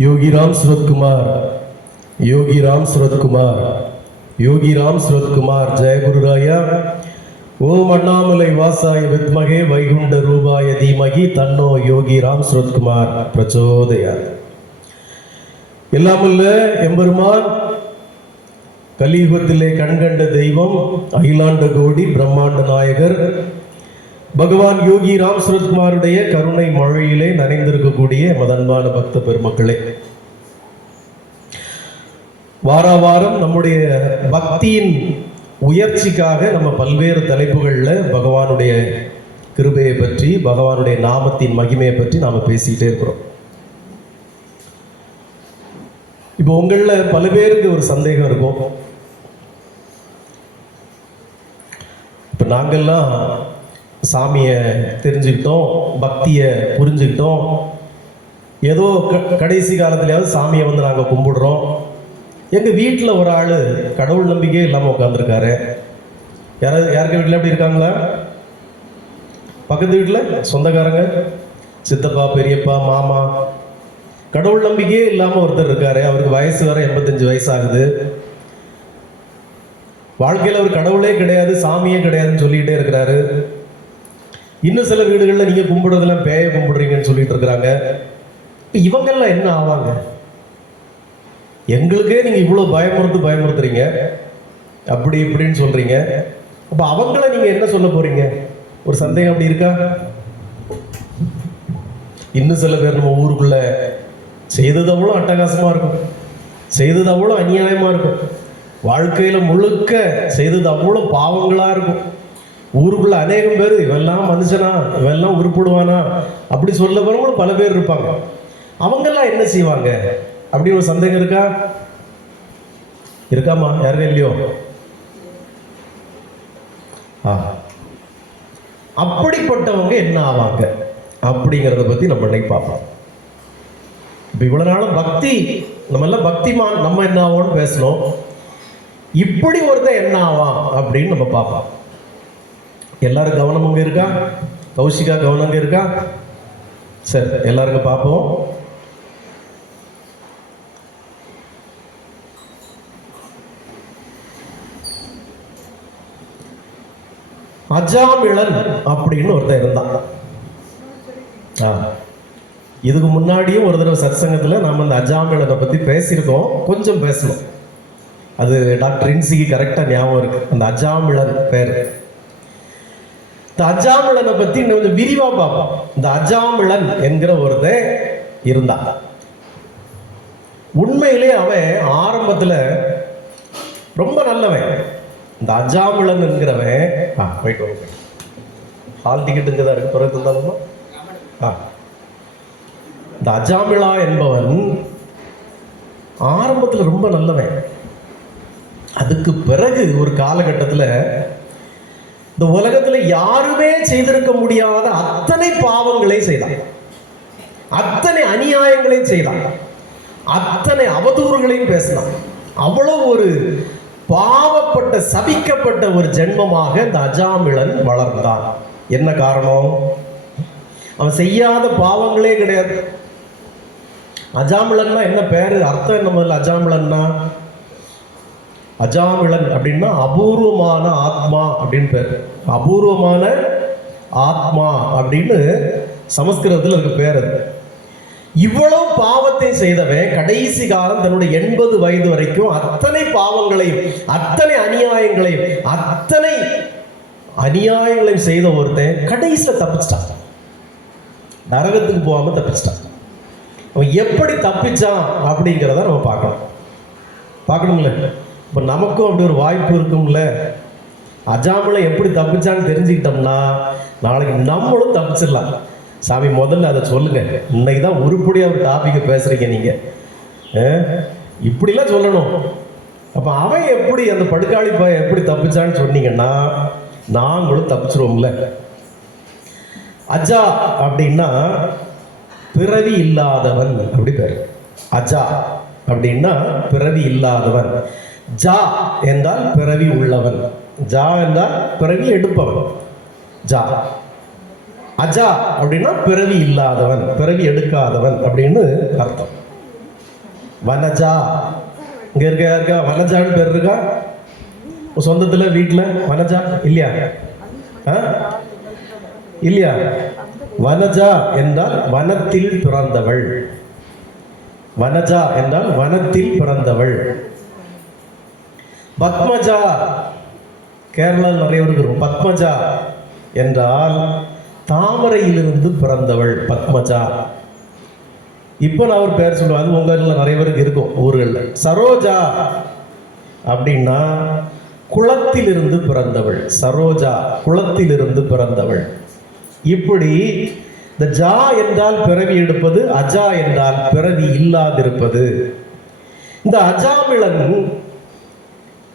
योगीराम सूरत कुमार, योगीराम सूरत कुमार, योगीराम सूरत कुमार जय गुरुराया। ओम अण्णामலை வாசாய வித்மகே வைகுண்ட ரூபாய தீமகி தன்னோ யோகிராம் சுரத்குமார் பிரச்சோதயாத். எல்லாமுள்ள எம்பெருமான் கலியுகத்திலே கண்கண்ட தெய்வம் அகிலாண்ட கோடி பிரம்மாண்ட நாயகர் பகவான் யோகி ராம் சுரத்குமாருடைய கருணை மழையிலே நனைந்திருக்கக்கூடிய மதன்பான பக்த பெருமக்களே, வாரம் நம்முடைய பக்தியின் உயர்ச்சிக்காக நம்ம பல்வேறு தலைப்புகளில் பகவானுடைய கிருபையை பற்றி, பகவானுடைய நாமத்தின் மகிமையை பற்றி நாம் பேசிக்கிட்டே இருக்கிறோம். இப்போ உங்களில் பல பேருக்கு ஒரு சந்தேகம் இருக்கும். இப்போ நாங்கள்லாம் சாமியை தெரிஞ்சுக்கிட்டோம், பக்தியை புரிஞ்சுக்கிட்டோம், ஏதோ கடைசி காலத்துலையாவது சாமியை வந்து நாங்கள் கும்பிடுறோம். எங்கள் வீட்டில் ஒரு ஆள் கடவுள் நம்பிக்கையே இல்லாமல் உட்காந்துருக்காரு. யாருக்கு வீட்டில் எப்படி இருக்காங்களா? பக்கத்து வீட்டில் சொந்தக்காரங்க, சித்தப்பா, பெரியப்பா, மாமா, கடவுள் நம்பிக்கையே இல்லாமல் ஒருத்தர் இருக்காரு. அவருக்கு வயசு வேற 85 வயசு ஆகுது. வாழ்க்கையில் அவர் கடவுளே கிடையாது, சாமியே கிடையாதுன்னு சொல்லிக்கிட்டே இருக்கிறாரு. இன்னும் சில வீடுகளில் நீங்கள் கும்பிடுறதெல்லாம் பேய கும்பிடுறீங்கன்னு சொல்லிட்டு இருக்கிறாங்க. இப்போ இவங்கெல்லாம் என்ன ஆவாங்க? எங்களுக்கே நீங்கள் இவ்வளோ பயமுறுத்துறீங்க, அப்படி இப்படின்னு சொல்கிறீங்க. அப்போ அவங்கள நீங்கள் என்ன சொல்ல போகிறீங்க? ஒரு சந்தேகம் அப்படி இருக்கா? இன்னும் சில பேர் நம்ம ஊருக்குள்ளே செய்தது அவ்வளோ அட்டகாசமாக இருக்கும், செய்தது அவ்வளோ அநியாயமாக இருக்கும், வாழ்க்கையில் முழுக்க செய்தது அவ்வளோ பாவங்களாக இருக்கும். ஊருக்குள்ள அநேகம் பேர் இவெல்லாம் மனுஷனா, இவெல்லாம் உருப்பிடுவானா அப்படி சொல்ல போறவங்களும் பல பேர் இருப்பாங்க. அவங்கெல்லாம் என்ன செய்வாங்க அப்படின்னு ஒரு சந்தேகம் இருக்கா? இருக்காமா? யாருக்கும் இல்லையோ? அப்படிப்பட்டவங்க என்ன ஆவாங்க அப்படிங்கிறத பத்தி நம்ம இன்னைக்கு பார்ப்போம். இப்போ இவ்வளவு நாளும் பக்தி, நம்ம எல்லாம் பக்திமான், நம்ம என்ன ஆவோம்னு பேசணும். இப்படி ஒருத்தன் என்ன ஆவான் அப்படின்னு நம்ம பார்ப்போம். எல்லாரும் கவனம் அங்கே இருக்கா? கௌஷிகா கவனம் அங்கே இருக்கா? சரி, எல்லாருக்கும் பார்ப்போம். அஜாமிளன் அப்படின்னு ஒருத்தன் இருந்தான். இதுக்கு முன்னாடியும் ஒரு தடவை சத்சங்கத்தில் நாம் அந்த அஜாமிளனை பற்றி பேசியிருக்கோம், கொஞ்சம் பேசணும். அது டாக்டர் இன்சிக்கு கரெக்டாக ஞாபகம் இருக்கு அந்த அஜாமிளன் பேர். இந்த அஜாமிளனை பற்றி கொஞ்சம் விரிவாக பார்ப்போம். இந்த அஜாமிளன் என்கிற ஒருத்தன் இருந்தான். உண்மையிலே அவன் ஆரம்பத்தில் ரொம்ப நல்லவன். இந்த அஜாமிளன் என்கிறவன் போயிட்டு ஹால் டிக்கெட் இங்கே தான் இருக்கு, பிறகு இருந்தாலும் இந்த அஜாமிளா என்பவன் ஆரம்பத்தில் ரொம்ப நல்லவன். அதுக்கு பிறகு ஒரு காலகட்டத்தில் இந்த உலகத்தில் யாருமே செய்திருக்க முடியாத அத்தனை பாவங்களை செய்தான், அத்தனை அநியாயங்களையும் செய்தான், அத்தனை அவதூறுகளையும் பேசினான். அவ்வளவு ஒரு பாவப்பட்ட, சபிக்கப்பட்ட ஒரு ஜென்மமாக இந்த அஜாமிளன் வளர்ந்தான். என்ன காரணம்? அவன் செய்யாத பாவங்களே கிடையாது. அஜாமிளன்னா என்ன பேரு, அர்த்தம் என்ன முதல்ல? அஜாமிளன்னா, அஜாமிளன் அப்படின்னா அபூர்வமான ஆத்மா அப்படின்னு பேர். அபூர்வமான ஆத்மா அப்படின்னு சமஸ்கிருதத்தில் இருக்கு பேர். அது இவ்வளவு பாவத்தை செய்தவன் கடைசி காலம் தன்னுடைய 80 வயது வரைக்கும் அத்தனை பாவங்களையும், அத்தனை அநியாயங்களையும் செய்த ஒருத்தன் கடைசியில் தப்பிச்சிட்டான். நரகத்துக்கு போகாம தப்பிச்சிட்டான். அவன் எப்படி தப்பிச்சான் அப்படிங்கிறத நம்ம பார்க்கணும்ல. இப்போ நமக்கும் அப்படி ஒரு வாய்ப்பு இருக்கும்ல. அஜாமிளன் எப்படி தப்பிச்சான்னு தெரிஞ்சுக்கிட்டோம்னா நாளைக்கு நம்மளும் தப்பிச்சிடலாம். சாமி முதல்ல அதை சொல்லுங்க. இன்னைக்கு தான் உருப்படியாக ஒரு டாபிக்கை பேசுறீங்க நீங்க, இப்படிலாம் சொல்லணும். அப்போ அவன் எப்படி, அந்த படுகாளி பையன் எப்படி தப்பிச்சான்னு சொன்னீங்கன்னா நாங்களும் தப்பிச்சிருவோம்ல. அஜா அப்படின்னா பிறவி இல்லாதவன் அப்படி பேர். அஜா அப்படின்னா பிறவி இல்லாதவன். ஜா என்றால் பிறவி உள்ளவன். ஜா என்றால் பிறவி எடுப்பவன். ஜா. அஜா அப்படின்னா பிறவி இல்லாதவன், பிறவி எடுக்காதவன் அப்படின்னு அர்த்தம். வனஜா. இங்க இருக்கா வனஜான்னு பேர் இருக்கா சொந்தத்துல வீட்டுல? வனஜா இல்லையா? இல்லையா? வனஜா என்றால் வனத்தில் பிறந்தவள். வனஜா என்றால் வனத்தில் பிறந்தவள். பத்மஜா, கேரளாவில் நிறைய பேருக்கு இருக்கும். பத்மஜா என்றால் தாமரையிலிருந்து பிறந்தவள் பத்மஜா. இப்போ நான் ஒரு பேர் சொல்லுவேன், அது உங்களில் நிறைய பேருக்கு இருக்கும் ஊர்களில். சரோஜா அப்படின்னா குளத்திலிருந்து பிறந்தவள். சரோஜா குளத்திலிருந்து பிறந்தவள். இப்படி இந்த ஜா என்றால் பிறவி எடுப்பது, அஜா என்றால் பிறவி இல்லாதிருப்பது. இந்த அஜாமிளன்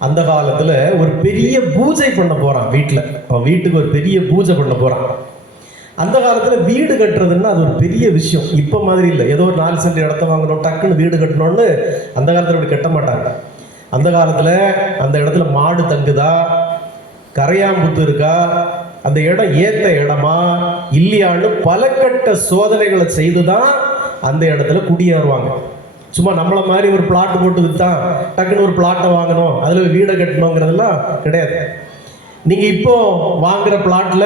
அந்த காலத்துல ஒரு பெரிய பூஜை பண்ண போறான். அவன் வீட்டுக்கு ஒரு பெரிய பூஜை பண்ண போறான். அந்த காலத்துல வீடு கட்டுறதுன்னா அது ஒரு பெரிய விஷயம். இப்ப மாதிரி இல்லை, ஏதோ ஒரு 4 சென்ட் இடத்த வாங்கணும் டக்குன்னு வீடு கட்டணும்னு அந்த காலத்துல அப்படி கட்ட மாட்டாங்க. அந்த காலத்துல அந்த இடத்துல மாடு தங்குதா, கரையாம்புத்து இருக்கா, அந்த இடம் ஏத்த இடமா இல்லையான்னு பல கட்ட சோதனைகளை செய்துதான் அந்த இடத்துல குடியேறுவாங்க. சும்மா நம்மள மாதிரி ஒரு பிளாட் போட்டு வித்தான் டக்குன்னு ஒரு பிளாட்டை வாங்கணும் அதுல வீடை கட்டணுங்கிறதெல்லாம் கிடையாது. நீங்க இப்போ வாங்குற பிளாட்ல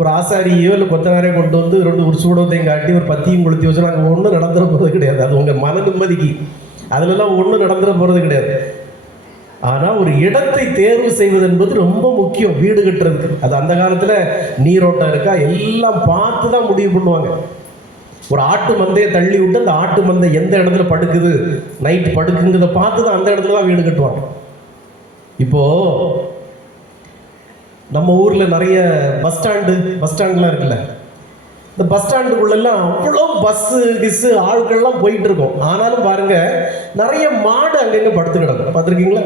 ஒரு ஆசாரியோ இல்லை கொத்தனாரையோ கொண்டு வந்து 2 ஒரு சூடத்தையும் காட்டி ஒரு பத்தியும் கொளுத்தி வச்சு அங்கே ஒன்றும் நடந்துட போகிறது கிடையாது. அது உங்க மன நிம்மதிக்கு, அதுலலாம் ஒன்றும் நடந்துட போகிறது கிடையாது. ஆனால் ஒரு இடத்தை தேர்வு செய்வது என்பது ரொம்ப முக்கியம் வீடு கட்டுறதுக்கு. அது அந்த காலத்தில் நீரோட்டம் இருக்கா எல்லாம் பார்த்து தான் முடிவு பண்ணுவாங்க. ஒரு ஆட்டு மந்தையை தள்ளி விட்டு அந்த ஆட்டு மந்தை எந்த இடத்துல படுக்குது, நைட் படுக்குங்கிறத பார்த்து தான் அந்த இடத்துல தான் வீடு கட்டுவாங்க. இப்போ நம்ம ஊர்ல நிறைய பஸ் ஸ்டாண்ட்லாம் இருக்குல்ல, இந்த பஸ் ஸ்டாண்டுக்குள்ளெல்லாம் அவ்வளோ பஸ்ஸு கிஸ்ஸு ஆட்கள்லாம் போயிட்டு இருக்கோம். ஆனாலும் பாருங்க நிறைய மாடு அங்கங்க படுத்து கிடக்கும், பார்த்துருக்கீங்களா?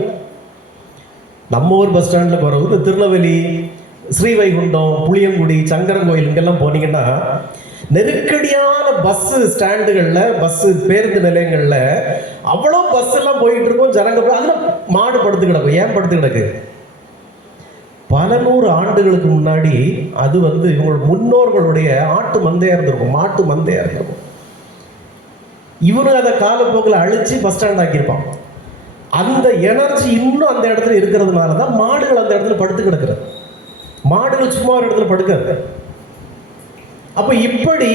நம்ம ஊர் பஸ் ஸ்டாண்டில் போகிறது, இந்த திருநெல்வேலி, ஸ்ரீவைகுண்டம், புளியங்குடி, சங்கரங்கோயில் இங்கெல்லாம் போனீங்கன்னா நெருக்கடியான பஸ்ஸு ஸ்டாண்டுகளில், பஸ்ஸு பேருந்து நிலையங்களில் அவ்வளோ பஸ் எல்லாம் போயிட்டு இருக்கும். ஜனங்க அதில் மாடு படுத்து கிடக்கும். ஏன் படுத்து கிடக்கு? பல 100 ஆண்டுகளுக்கு முன்னாடி அது இவங்களோட முன்னோர்களுடைய ஆட்டு மந்தையா இருந்திருக்கும், மாட்டு மந்தையா இருந்திருக்கும். இவனு அதை காலப்போக்கில் அழிச்சு பஸ் ஸ்டாண்ட் ஆக்கியிருப்பான். அந்த எனர்ஜி இன்னும் அந்த இடத்துல இருக்கிறதுனால தான் மாடுகள் அந்த இடத்துல படுத்து கிடக்கிறது. மாடுகள் சும்மா ஒரு இடத்துல படுக்கிறது. அப்ப இப்படி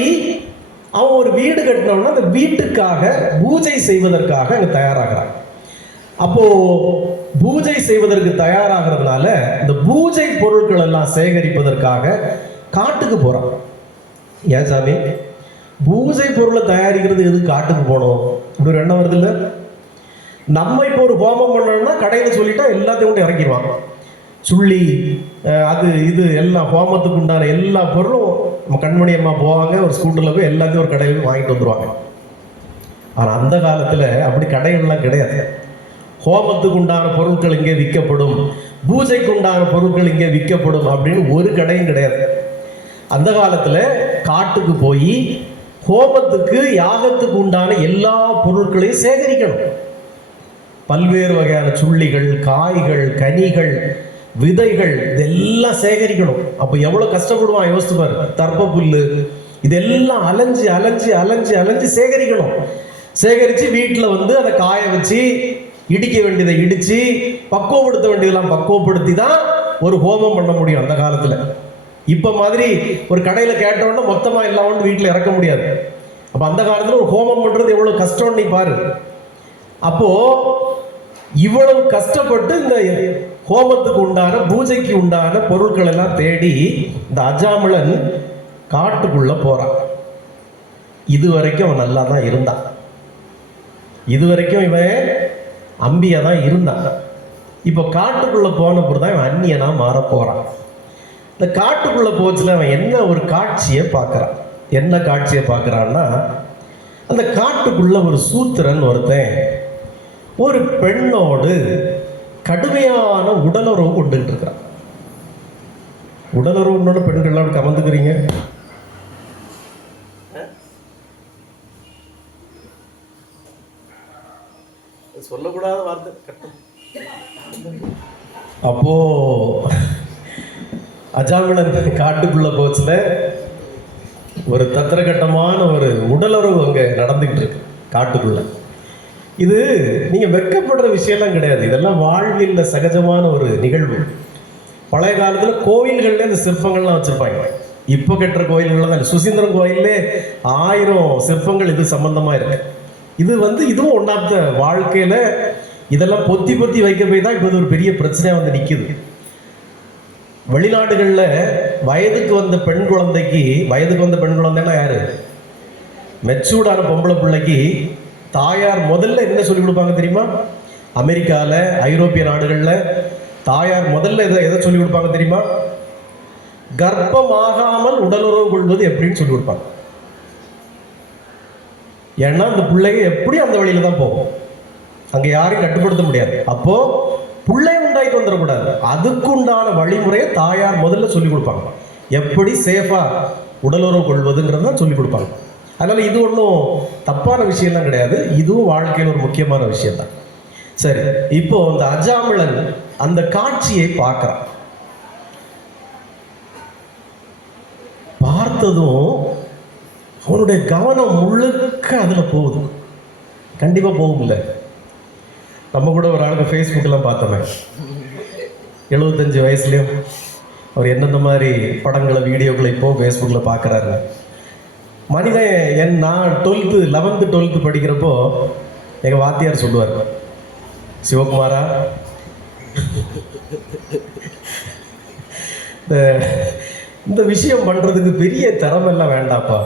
அவன் ஒரு வீடு கட்டினோம்னா அந்த வீட்டுக்காக பூஜை செய்வதற்காக அங்க தயாராகிறான். அப்போ பூஜை செய்வதற்கு தயாராகிறதுனால இந்த பூஜை பொருட்கள் எல்லாம் சேகரிப்பதற்காக காட்டுக்கு போறான். ஏன் சாமி பூஜை பொருளை தயாரிக்கிறது எது காட்டுக்கு போனோம்? இப்படி ஒரு எண்ணம் வருது இல்லை? நம்ம இப்போ ஒரு ஹோமம் பண்ணோம்னா கடையில் சொல்லிட்டா எல்லாத்தையும் கொண்டு இறக்கிடுவாங்க. சுள்ளி, அது இது எல்லாம் ஹோமத்துக்கு உண்டான எல்லா பொருளும் நம்ம கண்மணி அம்மா போவாங்க, ஒரு ஸ்கூட்டரில் போய் எல்லாத்தையும் ஒரு கடையில் வாங்கிட்டு வந்துடுவாங்க. ஆனால் அந்த காலத்தில் அப்படி கடைகள்லாம் கிடையாது. ஹோமத்துக்கு உண்டான பொருட்கள் இங்கே விற்கப்படும், பூஜைக்கு உண்டான பொருட்கள் இங்கே விற்கப்படும் அப்படின்னு ஒரு கடையும் கிடையாது. அந்த காலத்தில் காட்டுக்கு போய் ஹோமத்துக்கு யாகத்துக்கு உண்டான எல்லா பொருட்களையும் சேகரிக்கணும். பல்வேறு வகையான சுள்ளிகள், காய்கள், கனிகள், விதைகள் இதெல்லாம் சேகரிக்கணும். அப்போ எவ்வளோ கஷ்டப்படுவான் யோசிச்சு பாரு. தர்ப்ப புல்லு இதெல்லாம் அலைஞ்சு அலைஞ்சு அலைஞ்சு அலைஞ்சு சேகரிக்கணும். சேகரித்து வீட்டில் அதை காய வச்சு இடிக்க வேண்டியதை இடித்து பக்குவப்படுத்த வேண்டியதெல்லாம் பக்குவப்படுத்தி தான் ஒரு ஹோமம் பண்ண முடியும் அந்த காலத்தில். இப்போ மாதிரி ஒரு கடையில் கேட்டவொடனே மொத்தமாக இல்லாமல் வீட்டில் இறக்க முடியாது. அப்போ அந்த காலத்தில் ஒரு ஹோமம் பண்ணுறது எவ்வளோ கஷ்டம்னு நீ பாரு. அப்போ இவ்வளவு கஷ்டப்பட்டு இந்த ஹோமத்துக்கு உண்டான பூஜைக்கு உண்டான பொருட்கள் எல்லாம் தேடி இந்த அஜாமிளன் காட்டுக்குள்ள போறான். இதுவரைக்கும் அவன் நல்லா தான் இருந்தான். இதுவரைக்கும் இவன் அம்பியா தான் இருந்தான். இப்போ காட்டுக்குள்ள போன பொறுத்தான் இவன் அந்நியனா மாற போறான். இந்த காட்டுக்குள்ள போச்சுல அவன் என்ன ஒரு காட்சியை பார்க்கறான். என்ன காட்சியை பார்க்கறான்னா, அந்த காட்டுக்குள்ள ஒரு சூத்திரன் ஒருத்தன் ஒரு பெண்ணோடு கடுமையான உடலுறவு கொண்டுகிட்டு இருக்கிறான். உடலுறவுன்னு பெண்கள்லாம் கமந்துக்கிறீங்க. சொல்லக்கூடாத வார்த்தை. அப்போ அஜாமிளன் காட்டுக்குள்ள போச்சுல ஒரு தத்திரகட்டமான ஒரு உடலுறவு அங்க நடந்துகிட்டு இருக்கு காட்டுக்குள்ள. இது நீங்க வெட்கப்படுற விஷயம்லாம் கிடையாது, இதெல்லாம் வாழ்வில் சகஜமான ஒரு நிகழ்வு. பழைய காலத்துல கோவில்கள்ல இந்த சிற்பங்கள்லாம் வச்சிருப்பாங்க. இப்போ கட்டுற கோயில்கள் தான், சுசீந்திரம் கோயிலே 1000 சிற்பங்கள் இது சம்பந்தமா இருக்கு. இது இதுவும் ஒன்றாத்த வாழ்க்கையில இதெல்லாம் பொத்தி பொத்தி வைக்க போய் தான் இப்போ இது ஒரு பெரிய பிரச்சனையா நிக்குது. வெளிநாடுகளில் வயதுக்கு வந்த பெண் குழந்தைன்னா யாரு, மெச்சூர்டான பொம்பளை பிள்ளைக்கு தாயார் முதல்ல என்ன சொல்லி கொடுப்பாங்க தெரியுமா? அமெரிக்காவில், ஐரோப்பிய நாடுகளில் தாயார் முதல்ல எதை சொல்லி கொடுப்பாங்க தெரியுமா? கர்ப்பமாகாமல் உடலுறவு கொள்வது எப்படின்னு சொல்லி கொடுப்பாங்க. ஏன்னா அந்த பிள்ளைங்க எப்படி அந்த வழியில தான் போகும், அங்க யாரையும் கட்டுப்படுத்த முடியாது. அப்போ பிள்ளை உண்டாயிட்டு வந்துடக்கூடாது, அதுக்குண்டான வழிமுறையை தாயார் முதல்ல சொல்லி கொடுப்பாங்க. எப்படி சேஃபா உடலுறவு கொள்வதுங்கிறது தான் சொல்லி கொடுப்பாங்க. அதனால இது ஒன்றும் தப்பான விஷயம்லாம் கிடையாது, இதுவும் வாழ்க்கையில் ஒரு முக்கியமான விஷயம் தான். சரி, இப்போ அந்த அஜாமிளன் அந்த காட்சியை பார்க்கிறான். பார்த்ததும் அவனுடைய கவனம் முழுக்க அதில் போகுது. கண்டிப்பாக போகும்ல. நம்ம கூட ஒரு ஆளுக்கு ஃபேஸ்புக்கெல்லாம் பார்த்தோமே, 75 வயசுலேயும் அவர் என்னென்ன மாதிரி படங்களை வீடியோக்களை இப்போ ஃபேஸ்புக்கில் பார்க்குறாரு. மனிதன் நான் 11th 12th படிக்கிறப்போ எங்கள் வாத்தியார் சொல்லுவார், சிவகுமாரா இந்த விஷயம் பண்ணுறதுக்கு பெரிய திறமெல்லாம் வேண்டாப்பா,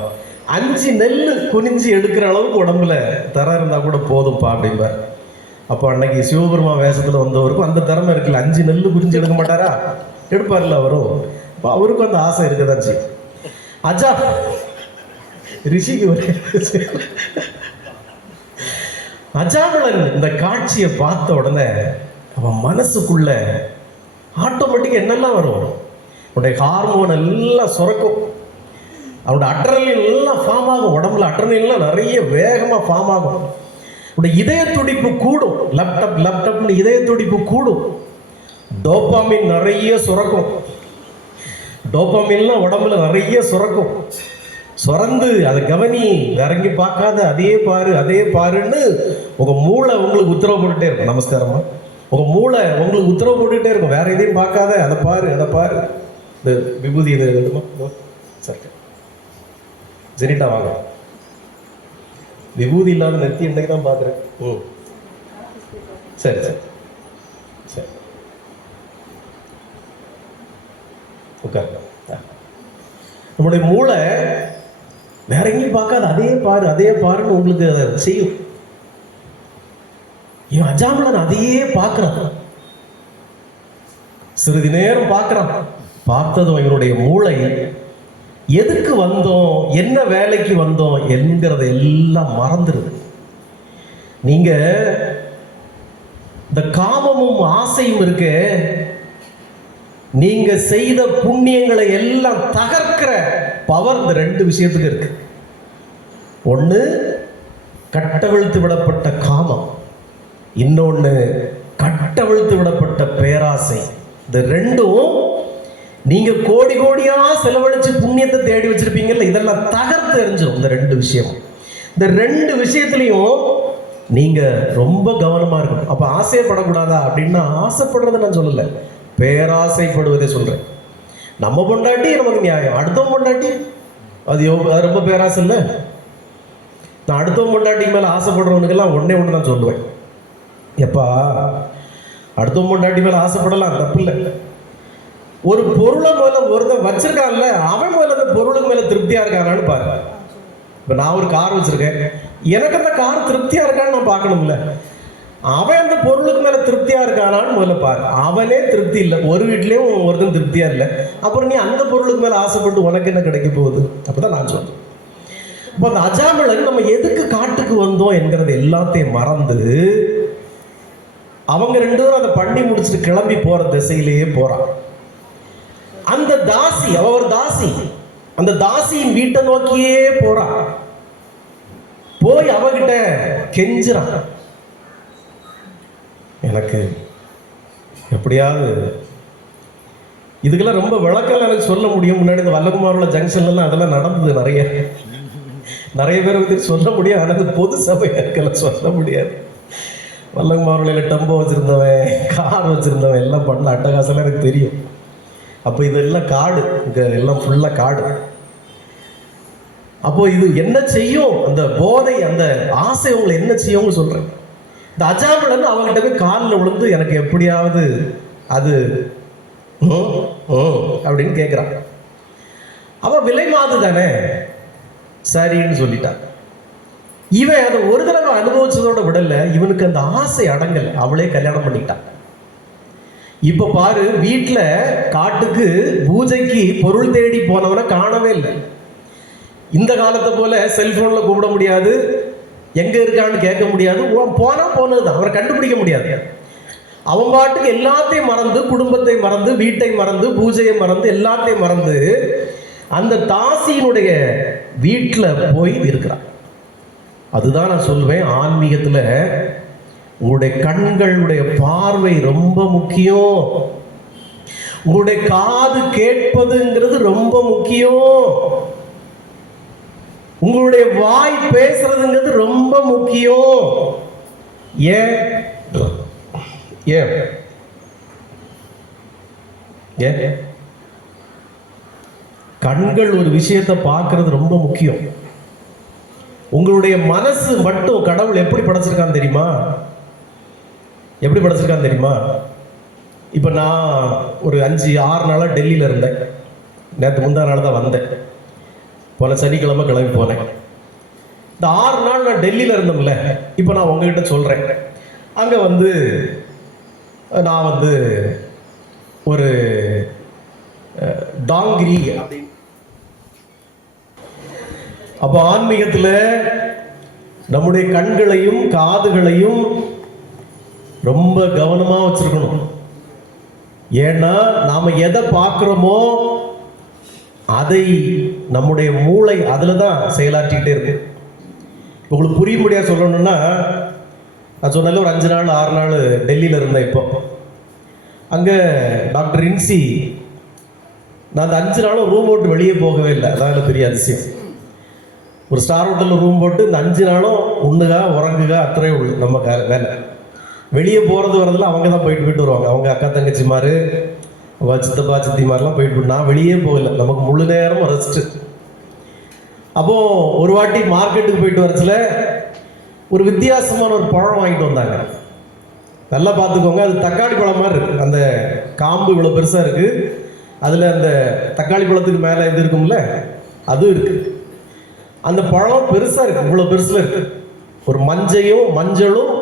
5 நெல் குனிஞ்சு எடுக்கிற அளவுக்கு உடம்புல திறம் இருந்தால் கூட போதும்ப்பா அப்படிம்பார். அப்போ அன்னைக்கு சிவபெருமா வேஷத்தில் வந்தவருக்கும் அந்த திறமை இருக்குல்ல, 5 நெல் குனிஞ்சு எடுக்க மாட்டாரா, எடுப்பார்ல அவரும். அப்போ அவருக்கும் அந்த ஆசை இருக்குதான் செய்யும். அஜா ரிஷிக்கு ஒரு அஜாமிளன் இந்த காட்சியை பார்த்த உடனே அவன் மனசுக்குள்ள ஆட்டோமேட்டிக்காக என்னெல்லாம் வரும், அவனுடைய ஹார்மோன் எல்லாம் சுரக்கும், அவனோட அட்ரலின் எல்லாம் ஃபார்ம் ஆகும், உடம்புல அட்ரலின்லாம் நிறைய வேகமாக ஃபார்ம் ஆகும், உடைய இதய துடிப்பு கூடும், லேப்டாப்னு இதய துடிப்பு கூடும், டோபாமின் நிறைய சுரக்கும், டோபாமின்லாம் உடம்புல நிறைய சுரக்கும். சுரந்து அதை கவனி, இறங்கி பார்க்காத, அதே பாருன்னு உங்க மூளை உங்களுக்கு உத்தரவு போட்டுட்டே இருக்கும். நமஸ்காரமா, உங்க மூளை உங்களுக்கு உத்தரவு போட்டுக்கிட்டே இருக்கும், வேற எதையும் பார்க்காத, அதை பாரு. இந்த விபூதி இது சரி, ஜெனிட்டா வாங்க, விபூதி இல்லாத நெத்தி இன்னைக்கு தான் பார்க்குறேன். சரி உட்காருங்க. நம்முடைய மூளை வேற எங்கேயும் பார்க்காது, அதே பாருன்னு உங்களுக்கு அதை செய்யும். இவன் அஜாமிளன் அதையே பார்க்கிறான், சிறிது நேரம் பார்க்கிறான். பார்த்ததும் இவனுடைய மூளை எதுக்கு வந்தோம், என்ன வேலைக்கு வந்தோம் என்கிறத எல்லாம் மறந்துடுது. நீங்க இந்த காமமும் ஆசையும் இருக்க, நீங்க செய்த புண்ணியங்களை எல்லாம் தகர்க்கிற பவர் இந்த 2 விஷயத்துக்கு இருக்கு. ஒண்ணு கட்டவிழ்த்து விடப்பட்ட காமம், இன்னொன்னு கட்டவிழ்த்து விடப்பட்ட பேராசை. இந்த 2ம் நீங்க கோடி கோடியா செலவழிச்சு புண்ணியத்தை தேடி வச்சிருப்பீங்கல்ல, இதெல்லாம் தகர்த்து எறிஞ்சிடும் இந்த 2 விஷயம். இந்த 2 விஷயத்திலையும் நீங்க ரொம்ப கவனமா இருக்கணும். அப்ப ஆசைப்படக்கூடாதா அப்படின்னா, ஆசைப்படுறதை நான் சொல்லல, பேராசைப்படுவதை சொல்றேன். நம்ம பொண்டாட்டி நமக்கு நியாயம், அடுத்தவன் பொண்டாட்டி அது ரொம்ப பேராசை இல்லை. நான் அடுத்தவன் பொண்டாட்டிக்கு மேலே ஆசைப்படுறவனுக்கெல்லாம் ஒன்று தான் சொல்லுவேன், எப்பா அடுத்தவன் பொண்டாட்டி மேலே ஆசைப்படலாம், தப்பு இல்லை. ஒரு பொருளை மேலே ஒருத்தன் வச்சிருக்கான்ல, அவன் மேலே அந்த பொருளுக்கு மேலே திருப்தியாக இருக்கானான்னு பாரு. இப்போ நான் ஒரு கார் வச்சிருக்கேன், எனக்கு அந்த கார் திருப்தியாக இருக்கான்னு நான் பார்க்கணும்ல. அவன் அந்த பொருளுக்கு மேல திருப்தியா இருக்கானான்னு முதல்ல பாரு. அவனே திருப்தி இல்லை, ஒரு வீட்லயும் ஒருத்தன் திருப்தியா இல்லை, அப்புறம் நீ அந்த பொருளுக்கு மேல ஆசைப்பட்டு உனக்கு என்ன கிடைக்க போகுது? அப்பதான் நான் சொல்றேன். இப்போ அந்த அஜாமிளன் நம்ம எதுக்கு காட்டுக்கு வந்தோம் என்கிறது எல்லாத்தையும் மறந்து அவங்க 2 பேரும் அதை பண்ணி முடிச்சுட்டு கிளம்பி போற திசையிலேயே போறான். அந்த தாசி, அவ ஒரு தாசி, அந்த தாசியின் வீட்டை நோக்கியே போறான். போய் அவகிட்ட கெஞ்சுறான், எனக்கு எப்படியாவது, இதுக்கெல்லாம் ரொம்ப விளக்கம் எனக்கு சொல்ல முடியும். முன்னாடி இந்த வல்லகுமாரோட ஜங்ஷன்லாம் அதெல்லாம் நடந்தது, நிறைய பேரை பற்றி சொல்ல முடியும். ஆனால் பொது சபையாக்கெல்லாம் சொல்ல முடியாது. வல்லங்குமாரில் டெம்போ வச்சுருந்தவன், கார் வச்சுருந்தவன் எல்லாம் பண்ண அட்டகாசெல்லாம் எனக்கு தெரியும். அப்போ இதெல்லாம் காடு, இங்கே எல்லாம் ஃபுல்லாக காடு. அப்போது இது என்ன செய்யும், அந்த போதை, அந்த ஆசை உங்களை என்ன செய்யும்னு சொல்கிறேன். இந்த அஜாமிளன் அவங்ககிட்ட போய் காலில் விழுந்து எனக்கு எப்படியாவது அது அப்படின்னு கேட்குறான். அவன் விலை மாது தானே, சரின்னு சொல்லிட்டான். இவன் அதை ஒரு தடவை அனுபவிச்சதோட விடல, இவனுக்கு அந்த ஆசை அடங்கலை, அவளே கல்யாணம் பண்ணிக்கிட்டான். இப்ப பாரு, வீட்டுல காட்டுக்கு பூஜைக்கு பொருள் தேடி போனவனை காணவே இல்லை. இந்த காலத்தை போல செல்போன்ல கூப்பிட முடியாது, எங்க இருக்கான்னு கேட்க முடியாது. போனா போனதுதான், அவரை கண்டுபிடிக்க முடியாது. அவன் பாட்டுக்கு எல்லாத்தையும் மறந்து, குடும்பத்தை மறந்து, வீட்டை மறந்து, பூஜையை மறந்து, எல்லாத்தையும் மறந்து அந்த தாசியினுடைய வீட்டில் போய் இருக்கிறான். அதுதான் நான் சொல்வேன், ஆன்மீகத்தில் உங்களுடைய கண்களுடைய பார்வை ரொம்ப முக்கியம். உங்களுடைய காது கேட்பதுங்கிறது ரொம்ப முக்கியம். உங்களுடைய வாய் பேசுறதுங்கிறது ரொம்ப முக்கியம். ஏன் ஏன் ஏன் கண்கள் ஒரு விஷயத்தை பார்க்கறது ரொம்ப முக்கியம். உங்களுடைய மனசு மட்டும் கடவுள் எப்படி படைச்சிருக்கான்னு தெரியுமா? எப்படி படைச்சிருக்கான்னு தெரியுமா? இப்போ நான் ஒரு 5-6 நாளாக டெல்லியில் இருந்தேன். நேற்று முந்தா நாள் தான் வந்தேன். போன சனிக்கிழமை கிளம்பி போனேன். இந்த 6 நாள் நான் டெல்லியில் இருந்தோம்ல, இப்போ நான் உங்ககிட்ட சொல்கிறேன். அங்கே வந்து நான் வந்து ஒரு டாங்கிரி அப்படின்னு, அப்போ ஆன்மீகத்தில் நம்முடைய கண்களையும் காதுகளையும் ரொம்ப கவனமாக வச்சிருக்கணும். ஏன்னா நாம் எதை பார்க்குறோமோ அதை நம்முடைய மூளை அதில் தான் செயலாற்றிக்கிட்டே இருக்கு. உங்களுக்கு புரியும்படியாக சொல்லணும்னா, நான் சொன்னால ஒரு 5 நாள் 6 நாள் டெல்லியில் இருந்தேன். இப்போ அங்கே டாக்டர் இன்சி, நான் அந்த 5 நாளும் ரூம் போட்டு வெளியே போகவே இல்லை. அதான் பெரிய அதிசயம். ஒரு ஸ்டார் ஹோட்டலில் ரூம் போட்டு இந்த 5 நாளும் உண்ணுகா உறங்குகா அத்தனை நம்ம வேலை. வெளியே போகிறது வரதில் அவங்க தான் போயிட்டு வருவாங்க. அவங்க அக்கா தங்கச்சி மாதிரி, சித்தப்பா சித்தி மாதிரிலாம் போயிட்டு. நான் வெளியே போகலை, நமக்கு முழு நேரமும் ரெஸ்ட்டு. அப்போது ஒரு வாட்டி மார்க்கெட்டுக்கு போயிட்டு வரச்சில ஒரு வித்தியாசமான ஒரு பழம் வாங்கிட்டு வந்தாங்க. நல்லா பார்த்துக்கோங்க, அது தக்காளி பழம் மாதிரி இருக்குது. அந்த காம்பு இவ்வளோ பெருசாக இருக்குது, அதில் அந்த தக்காளி பழத்துக்கு மேலே இது இருக்கும்ல, அதுவும் இருக்குது. அந்த பழம் பெருசாக இருக்குது, இவ்வளோ பெருசில் இருக்குது. ஒரு மஞ்சளும்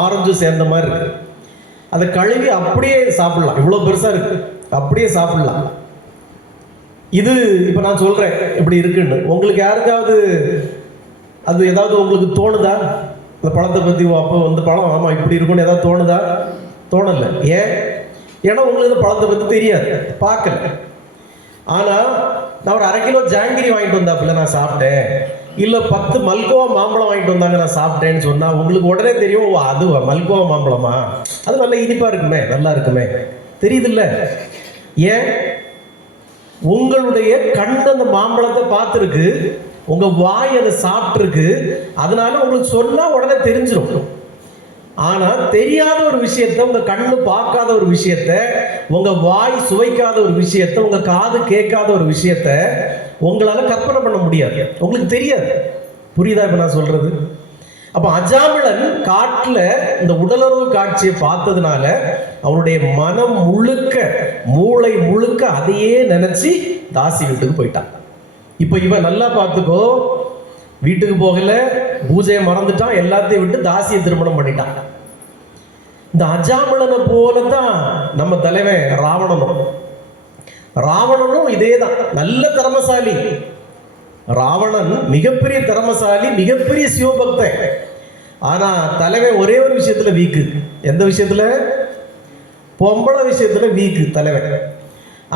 ஆரஞ்சும் சேர்ந்த மாதிரி இருக்குது. அதை கழுவி அப்படியே சாப்பிடலாம், இவ்வளோ பெருசாக இருக்குது, அப்படியே சாப்பிடலாம். இது இப்போ நான் சொல்கிறேன் இப்படி இருக்குன்னு. உங்களுக்கு யாருக்காவது அது ஏதாவது உங்களுக்கு தோணுதா? இந்த பழத்தை பற்றி அப்போ வந்து பழம் ஆமாம் இப்படி இருக்குன்னு ஏதாவது தோணுதா? தோணலை. ஏன்னா உங்களுக்கு இந்த பழத்தை பற்றி தெரியாது, பார்க்கல. ஆனால் நான் ஒரு 1/2 கிலோ ஜாங்கிரி வாங்கிட்டு வந்தாப்புல நான் சாப்பிட்டேன், இல்லை 10 மல்கோவா மாம்பழம் வாங்கிட்டு வந்தாங்க நான் சாப்பிட்டேன்னு சொன்னால் உங்களுக்கு உடனே தெரியும், அது மல்கோவா மாம்பழமா, அது நல்ல இனிப்பாக இருக்குமே, நல்லா இருக்குமே, தெரியுதுல்ல? ஏன்? உங்களுடைய கண் அந்த மாம்பழத்தை பார்த்துருக்கு, உங்கள் வாய் அதை சாப்பிட்ருக்கு, அதனால உங்களுக்கு சொன்னால் உடனே தெரிஞ்சிடும். ஆனால் தெரியாத ஒரு விஷயத்தை, உங்கள் கண்ணு பார்க்காத ஒரு விஷயத்த, உங்கள் வாய் சுவைக்காத ஒரு விஷயத்த, உங்கள் காது கேட்காத ஒரு விஷயத்த உங்களால் கற்பனை பண்ண முடியாது, உங்களுக்கு தெரியாது. புரியுதா இப்போ நான் சொல்கிறது? அப்போ அஜாமிளன் காட்டில் இந்த உடலுறவு காட்சியை பார்த்ததுனால அவனுடைய மனம் முழுக்க, மூளை முழுக்க அதையே நினச்சி தாசி வீட்டுக்கு போயிட்டான். இப்போ இவன் நல்லா பார்த்துக்கோ, வீட்டுக்கு போகல, பூஜையை மறந்துட்டான், எல்லாத்தையும் விட்டு தாசியை திருமணம் பண்ணிட்டான். இந்த அஜாமிளனை போல தான் நம்ம தலைவன் ராவணனும் இதே தான், நல்ல திறமசாலி. ராவணன் மிகப்பெரிய திறமசாலி, மிகப்பெரிய சிவபக்தன். ஆனா தலைவன் ஒரே ஒரு விஷயத்துல வீக்கு. எந்த விஷயத்துல? பொம்பளை விஷயத்துல வீக்கு தலைவன்.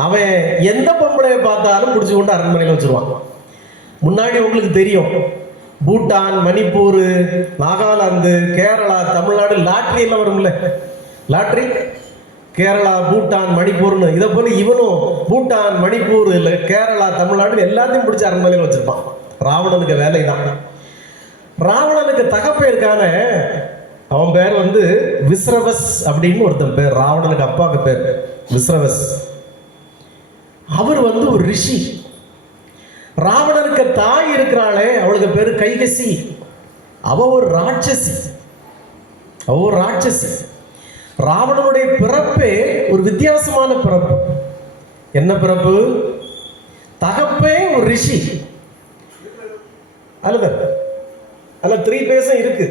அவன் எந்த பொம்பளையை பார்த்தாலும் பிடிச்சி கொண்டு அரண்மனையில் வச்சிருவான். முன்னாடி உங்களுக்கு தெரியும், பூட்டான், மணிப்பூர், நாகாலாந்து, கேரளா, தமிழ்நாடு லாட்ரி எல்லாம் வரும்ல, லாட்ரி, கேரளா, பூட்டான், மணிப்பூர்னு. இதை போல இவனும் பூட்டான், மணிப்பூர், இல்லை கேரளா, தமிழ்நாடு எல்லாத்தையும் பிடிச்சி அரண்மனையில் வச்சிருப்பான். ராவணனுக்கு வேலை தான். ராவணனுக்கு தகப்பேருக்கான அவன் பேர் வந்து விஸ்ரவஸ் அப்படின்னு ஒருத்தன் பேர், ராவணனுக்கு அப்பாவுக்கு பேர் விஸ்ரவஸ். அவர் வந்து ஒரு ரிஷி. ராவணனுக்கு தாய் இருக்கிறாளே அவளுக்கு பேரு கைகசி. அவ ஒரு ராட்சசி. ராவணனுடைய பிறப்பே ஒரு வித்தியாசமான பிறப்பு. என்ன பிறப்பு? தகப்பே ஒரு ரிஷி. அல்ல 3 பேஸும் இருக்கு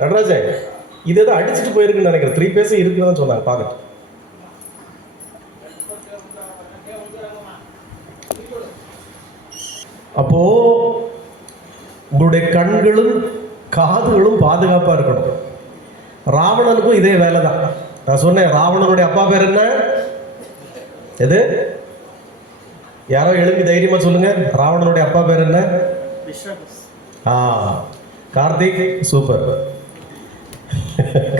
நடராஜன். இது எதோ அடிச்சுட்டு போயிருக்குன்னு நினைக்கிறேன். 3 பேஸும் இருக்குன்னு சொன்னாங்க. பார்க்கட்டும். அப்போ உங்களுடைய கண்களும் காதுகளும் பாதுகாப்பா இருக்கணும். ராவணனுக்கும் இதே வேலை தான். நான் சொன்னேன், ராவணனுடைய அப்பா பேர் என்ன? எது? யாரோ எழுப்பி தைரியமா சொல்லுங்க. ராவணனுடைய அப்பா பேர் என்ன? கார்த்திக், சூப்பர்.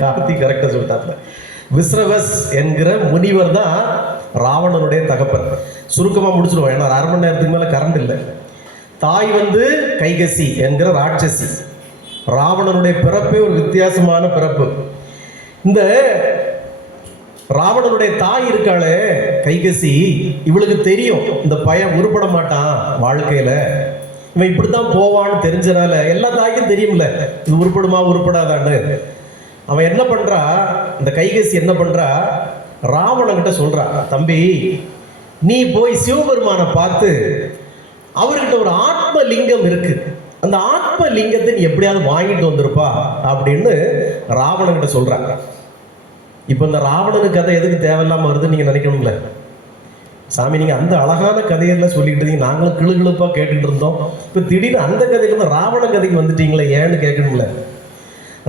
கார்த்திக் கரெக்டா சொல்லிட்டாங்க. விஸ்ரவஸ் என்கிற முனிவர் தான் ராவணனுடைய தகப்பன். சுருக்கமா முடிச்சிருவோம், ஏன்னா 1/2 மணி நேரத்துக்கு மேல கரண்ட் இல்லை. தாய் வந்து கைகசி என்கிற ராட்சசி. ராவணனுடைய பிறப்பே ஒரு வித்தியாசமான பிறப்பு. இந்த ராவணனுடைய தாய் இருக்காளே கைகசி, இவளுக்கு தெரியும் இந்த பையன் உருப்பட மாட்டான் வாழ்க்கையில, இவன் இப்படித்தான் போவான்னு தெரிஞ்சனால, எல்லா தாய்க்கும் தெரியும்ல இது உருப்படுமா உருப்படாதான்னு. அவன் என்ன பண்றா, இந்த கைகசி என்ன பண்றா, ராவணன் கிட்ட சொல்றா, தம்பி நீ போய் சிவபெருமானை பார்த்து அவர்கிட்ட ஒரு ஆத்ம லிங்கம் இருக்கு, அந்த ஆத்ம லிங்கத்தை நீ எப்படியாவது வாங்கிட்டு வந்திருப்பா அப்படின்னு ராவணன் கிட்ட சொல்றாங்க. இப்போ இந்த ராவணனுக்கு கதை எதுக்கு தேவையில்லாம வருதுன்னு நீங்க நினைக்கணும்ல. சாமி நீங்க அந்த அழகான கதையெல்லாம் சொல்லிட்டு இருந்தீங்க, நாங்களும் கிளுகிழுப்பா கேட்டுட்டு இருந்தோம். இப்போ திடீர்னு அந்த கதைக்கு வந்து ராவண கதைக்கு வந்துட்டீங்களே ஏன்னு கேட்கணும்ல.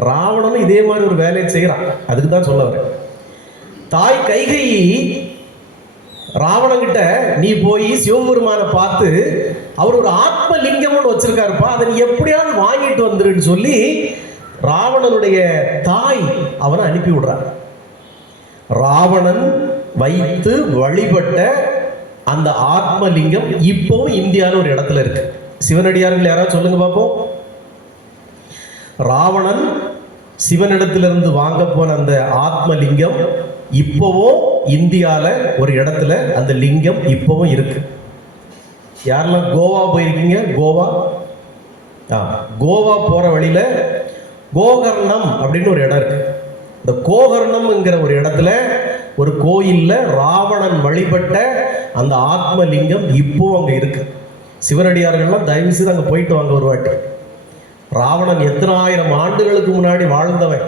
ராவணனும் இதே மாதிரி ஒரு வேலையை செய்யறான். அதுக்கு தான் சொல்ல வரேன். தாய் கைகேயி ராவணன் கிட்ட நீ போய் சிவபெருமானை பார்த்து அவர் ஒரு ஆத்ம லிங்கம்னு வச்சிருக்காருப்பா, அதை நீ எப்படியாவது வாங்கிட்டு வந்துருன்னு சொல்லி ராவணனுடைய தாய் அவனை அனுப்பி விடுறான். ராவணன் வைத்து வழிபட்ட அந்த ஆத்மலிங்கம் இப்போவும் இந்தியாவில் ஒரு இடத்துல இருக்கு. சிவனடியார்கள் யாராவது சொல்லுங்க பார்ப்போம். ராவணன் சிவனிடத்திலிருந்து வாங்க போன அந்த ஆத்மலிங்கம் இப்போவும் இந்தியாவில் ஒரு இடத்துல அந்த லிங்கம் இப்போவும் இருக்கு. யாரெல்லாம் கோவா போயிருக்கீங்க? கோவா போற வழியில கோகர்ணம் அப்படின்னு ஒரு இடம் இருக்கு. இந்த கோகர்ணம்ங்கிற ஒரு இடத்துல ஒரு கோயில்ல ராவணன் வழிபட்ட அந்த ஆத்மலிங்கம் இப்போ அங்க இருக்கு. சிவனடியார்கள்லாம் தயவு செய்து அங்க போயிட்டு வாங்க ஒரு வாட்டி. ராவணன் எத்தனை ஆயிரம் ஆண்டுகளுக்கு முன்னாடி வாழ்ந்தவன்,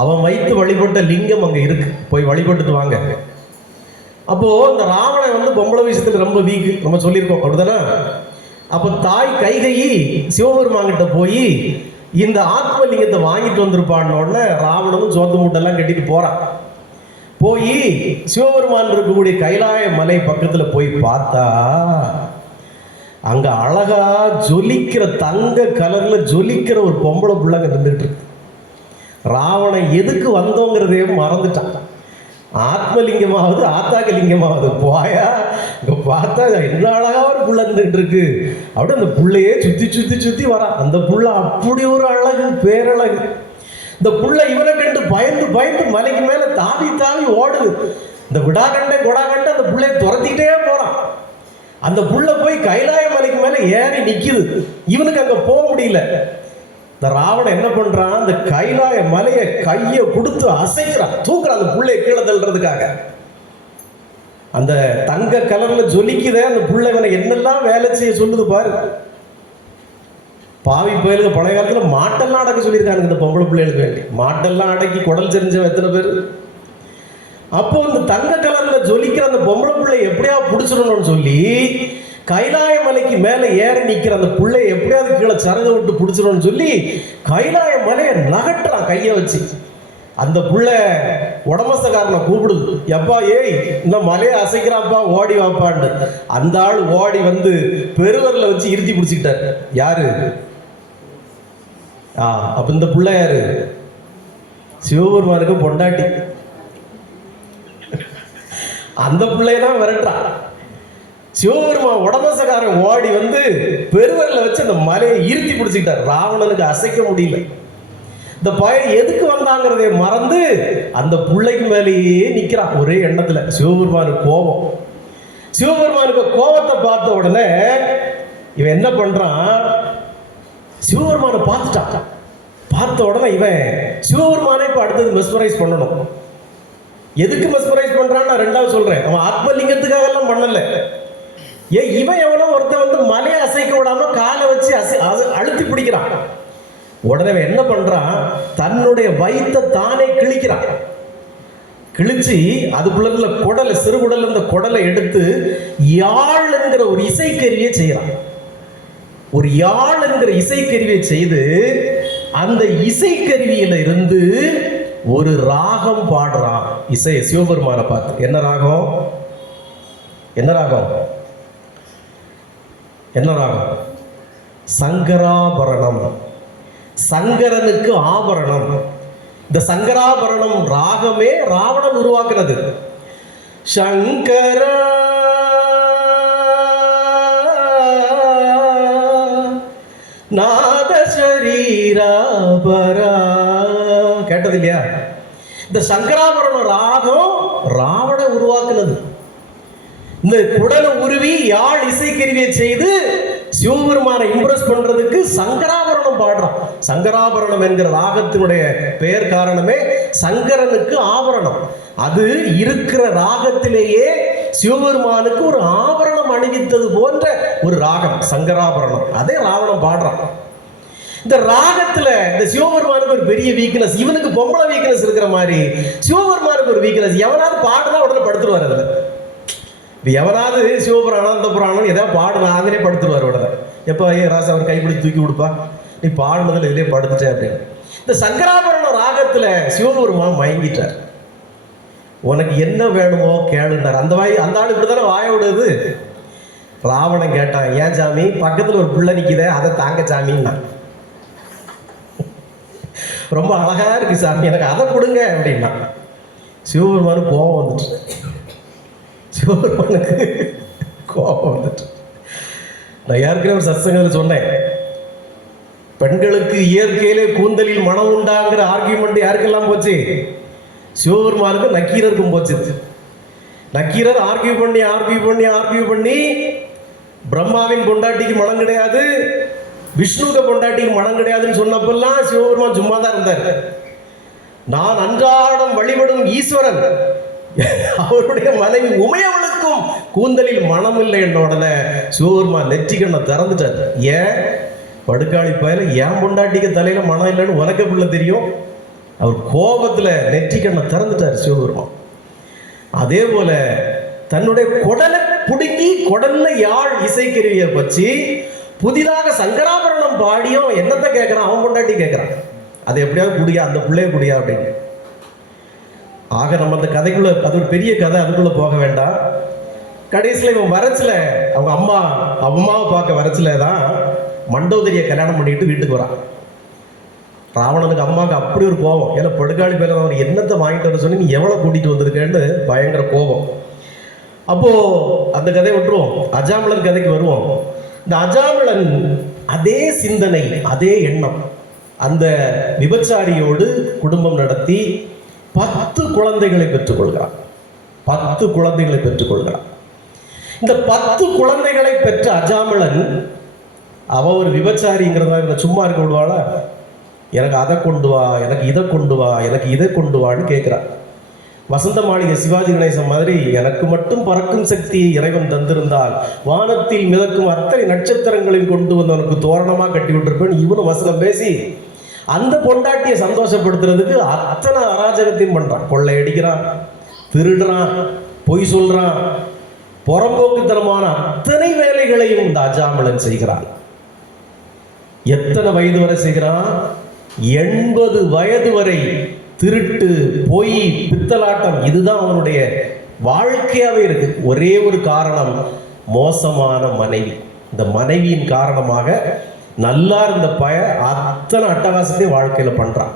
அவன் வைத்து வழிபட்ட லிங்கம் அங்க இருக்கு, போய் வழிபட்டுட்டு வாங்க. அப்போ இந்த ராவணன் வந்து பொம்பளை விஷயத்துல ரொம்ப வீக்கு, நம்ம சொல்லியிருக்கோம் அப்படிதானே. அப்போ தாய் கைகேயி சிவபெருமான்கிட்ட போய் இந்த ஆத்மலிங்கத்தை வாங்கிட்டு வந்திருப்பான்னு உடனே ராவணனும் சோத்து மூட்டெல்லாம் கட்டிட்டு போறான். போய் சிவபெருமான் இருக்கக்கூடிய கைலாய மலை பக்கத்துல போய் பார்த்தா அங்க அழகா ஜொலிக்கிற தங்க கலர்ல ஜொலிக்கிற ஒரு பொம்பளை பிள்ளைங்க நின்றுட்டு இருக்கு. ராவணன் எதுக்கு வந்தோங்கிறதே மறந்துட்டான். ஆத்மலிங்கமாவது ஆத்தாக்க லிங்கமாவது போயா இங்க பார்த்தா என்ன அழகா ஒரு புள்ள இருந்துட்டு இருக்கு. அப்படி அந்த புள்ளையே சுத்தி சுத்தி சுத்தி வரான். அந்த புள்ள அப்படி ஒரு அழகு, பேரழகு. இந்த புள்ள இவனை கண்டு பயந்து பயந்து மலைக்கு மேல தாவி தாவி ஓடுது. இந்த விடாகண்டை கொடாகண்டை அந்த புள்ளைய துரத்திக்கிட்டே போறான். அந்த புள்ள போய் கைலாய மலைக்கு மேல ஏறி நிக்குது. இவனுக்கு அங்க போக முடியல. இந்த ராவணன் என்ன பண்றான், அந்த கைலாய மலையை கையை கொடுத்து அசைக்கிறான், தூக்குறான் அந்த புள்ளைய கீழே தள்ளுறதுக்காக. அந்த தங்க கலர்ல ஜொலிக்குத அந்த புள்ளை இவனை என்னெல்லாம் வேலை செய்ய சொல்லுது பாரு. பாவி புயலுக்கு பழைய காலத்துல மாட்டெல்லாம் அடக்க சொல்லியிருக்காங்க இந்த பொம்பளை பிள்ளைகளுக்கு வேண்டி. மாட்டெல்லாம் அடக்கி குடல் செறிஞ்சவன் எத்தனை பேர். அப்போ இந்த தங்க கலர்ல ஜொலிக்கிற அந்த பொம்பளை பிள்ளை எப்படியா பிடிச்சிடணும்னு சொல்லி கைலாய மலைக்கு மேல ஏறி நிக்கிற அந்த பிள்ளைய எப்படியாவது கீழே சரக விட்டு பிடிச்சிடணும்னு சொல்லி கைலாய மலையை நகட்டுறான் கையை வச்சு. அந்த புள்ள உடமசக்காரனை கூப்பிடுது, எப்பா ஏய் இந்த மலையை அசைக்கிறாப்பா ஓடி வாப்பான்னு. அந்த ஆள் ஓடி வந்து பெருவரில் வச்சு இறுதி பிடிச்சிக்கிட்டாரு. யாரு? அப்ப இந்த புள்ள யாரு? சிவபெருமானுக்கு பொண்டாட்டி. அந்த பிள்ளையதான் விரட்டுறான். சிவபெருமான் உடமசக்காரன் ஓடி வந்து பெருவரில் வச்சு அந்த மலையை இறுதி பிடிச்சிக்கிட்டார். ராவணனுக்கு அசைக்க முடியல. இந்த பையன் எதுக்கு வந்தாங்கிறதை மறந்து அந்த பிள்ளைக்கு மேலேயே நிற்கிறான் ஒரே எண்ணத்தில். சிவபெருமானுக்கு கோபம். சிவபெருமானுக்கு கோபத்தை பார்த்த உடனே இவன் என்ன பண்றான், சிவபெருமானை பார்த்துட்டான். பார்த்த உடனே இவன் சிவபெருமானை இப்போ அடுத்தது மெஸ்மரைஸ் பண்ணணும். எதுக்கு மெஸ்மரைஸ் பண்றான்னு நான் ரெண்டாவது சொல்றேன். அவன் ஆத்மலிங்கத்துக்காக எல்லாம் பண்ணல. இவன் எவனோ ஒருத்தன் வந்து மலையை அசைக்க விடாம காலை வச்சு அழுத்தி பிடிக்கிறான். உடனே என்ன பண்றான், தன்னுடைய வயித்தை தானே கிழிக்கிறான். கிழிச்சு அதுக்குள்ள குடலை, சிறுகுடல் இந்த குடலை எடுத்து யாழ் என்கிற ஒரு இசைக்கருவியை செய்யறான். ஒரு யாழ் என்கிற இசைக்கருவியை செய்து அந்த இசைக்கருவியில இருந்து ஒரு ராகம் பாடுறான். இசை சிவபெருமானை பார்த்து. என்ன ராகம்? என்ன ராகம்? என்ன ராகம்? சங்கராபரணம். சங்கரனுக்கு ஆபரணம். இந்த சங்கராபரணம் ராகமே ராவணன் உருவாக்குறது. சங்கரா நாத சரீராபரா, கேட்டது இல்லையா? இந்த சங்கராபரணம் ராகம் ராவணன் உருவாக்குனது. இந்த குடலை உருவி யாழ் இசைக்கருவியை செய்து சிவபெருமானை இம்ப்ரெஸ் பண்றதுக்கு சங்கராபரணம் பாடுறான். சங்கராபரணம் என்கிற ராகத்தினுடைய பெயர் காரணமே சங்கரனுக்கு ஆபரணம். அது இருக்கிற ராகத்திலேயே சிவபெருமானுக்கு ஒரு ஆபரணம் அணிவித்தது போன்ற ஒரு ராகம் சங்கராபரணம். அதே ராவணன் பாடுறான். இந்த ராகத்துல இந்த சிவபெருமானுக்கு ஒரு பெரிய வீக்னஸ். இவனுக்கு பொம்பளை வீக்னஸ் இருக்கிற மாதிரி சிவபெருமானுக்கு ஒரு வீக்னஸ். எவனாவது பாடுனா உடனே படுத்துருவார். அதுல எவனாவது சிவபுராணம் அந்த புராணம் ஏதாவது பாடுனா அங்கனே படுத்துருவார் உடனே. எப்போ ராசா அவர் கைப்பிடிச்சு தூக்கி கொடுப்பா, நீ பாடுனதில் இதுலேயே படுத்துட்டேன் அப்படின்னு. இந்த சங்கராபரணம் ராகத்தில் சிவபெருமான் மயங்கிட்டார். உனக்கு என்ன வேணுமோ கேளுன்னார். அந்த ஆள் இப்படி தானே வாய விடுது. ராவணன் கேட்டான், ஏன் சாமி பக்கத்தில் ஒரு பிள்ளை நிற்கிதே அதை தாங்க சாமின்னா. ரொம்ப அழகா இருக்கு சாமி, எனக்கு அதை கொடுங்க அப்படின்னா. சிவபெருமானுக்கு கோபம் வந்துட்டு. சிவபெருமானுக்கு கோபம் வந்துட்டு. நான் ஏற்கனவே ஒரு சத்சங்கத்தில் சொன்னேன், பெண்களுக்கு இயற்கையிலே கூந்தலில் மனம் உண்டாங்கிற ஆர்கியூமெண்ட் யாருக்கெல்லாம் போச்சு? சிவபெருமானுக்கு நக்கீரருக்கும் போச்சு. நக்கீரர் ஆர்கியூ பண்ணி பிரம்மாவின் பொண்டாட்டிக்கு மனம் கிடையாது, விஷ்ணுக்கு பொண்டாட்டிக்கு மனம் கிடையாதுன்னு சொன்னப்பெல்லாம் சிவபெருமான் சும்மா தான் இருந்தார். நான் அன்றாடம் வழிபடும் ஈஸ்வரன், அவருடைய மனைவி உமையவளுக்கும் கூந்தலில் மனம் இல்லை என்ற உடனே சிவபெருமான் நெற்றிக்கண்ணை திறந்துட்டார். ஏன் படுக்காளி பயல ஏன் பொண்டாட்டிக்கு தலையில மனம் இல்லைன்னு உனக்கு பிள்ளை தெரியும்? அவர் கோபத்துல நெற்றிக்கண்ணை திறந்துட்டார் சிவபெருமான். அதே போல தன்னுடைய குடலை புடுங்கி குடல்ல யாழ் இசைக்கருவியை வச்சு புதிதாக சங்கராபரணம் பாடியும் என்னத்தை கேட்கிறான், அவன் பொண்டாட்டி கேட்கிறான், அதை எப்படியாவது குடியா, அந்த பிள்ளைய குடியா அப்படின்னு. ஆக நம்ம அந்த கதைக்குள்ள, அது ஒரு பெரிய கதை, அதுக்குள்ள போக வேண்டாம். கடைசியில் இவன் வரச்சில அவங்க அம்மாவை பார்க்க வரச்சில தான் மண்டோதரியை கல்யாணம் பண்ணிட்டு வீட்டுக்கு வரான். ராவணனுக்கு அம்மாவுக்கு அப்படி ஒரு கோபம். ஏன்னா படுகாளி பேர அவர் என்னத்தை வாங்கிட்டு வர சொல்லி நீ எவ்வளோ கூட்டிகிட்டு வந்திருக்கேன்னு பயங்கர கோபம். அப்போது அந்த கதையை விட்டுருவோம், அஜாமிளன் கதைக்கு வருவோம். இந்த அஜாமிளன் அதே சிந்தனை, அதே எண்ணம், அந்த விபச்சாரியோடு குடும்பம் நடத்தி 10 குழந்தைகளை பெற்றுக்கொள்கிறான். 10 குழந்தைகளை பெற்றுக்கொள்கிறான். இந்த 10 குழந்தைகளை பெற்ற அஜாமிளன் அவ ஒரு விபச்சாரிங்கிறதா சும்மா இருக்க விடுவாளா? எனக்கு அதை கொண்டு வா, எனக்கு இதை கொண்டு வா, எனக்கு இதை கொண்டு வான்னு கேட்குறான். வசந்த மாளிகை சிவாஜி கணேசன் மாதிரி எனக்கு மட்டும் பறக்கும் சக்தியை இறைவன் தந்திருந்தால் வானத்தில் மிதக்கும் அத்தனை நட்சத்திரங்களையும் கொண்டு வந்து அவனுக்கு தோரணமாக கட்டி விட்டுருப்பேன் இவனும் வசனம் பேசி அந்த பொண்டாட்டியை சந்தோஷப்படுத்துறதுக்கு அத்தனை அராஜகத்தையும் பண்றான். கொள்ளை அடிக்கிறான், திருடுறான், பொய் சொல்றான், புறம்போக்குத்தனமான அத்தனை வேலைகளையும் இந்த அஜாமிளன் செய்கிறான். எத்தனை வயது வரை செய்கிறான்? 80 வயது வரை திருட்டு, பொய், பித்தலாட்டம், இதுதான் அவனுடைய வாழ்க்கையாவே இருக்கு. ஒரே ஒரு காரணம், மோசமான மனைவி. இந்த மனைவியின் காரணமாக நல்லா இருந்த அத்தனை அட்டகாசத்தையும் வாழ்க்கையில பண்றான்.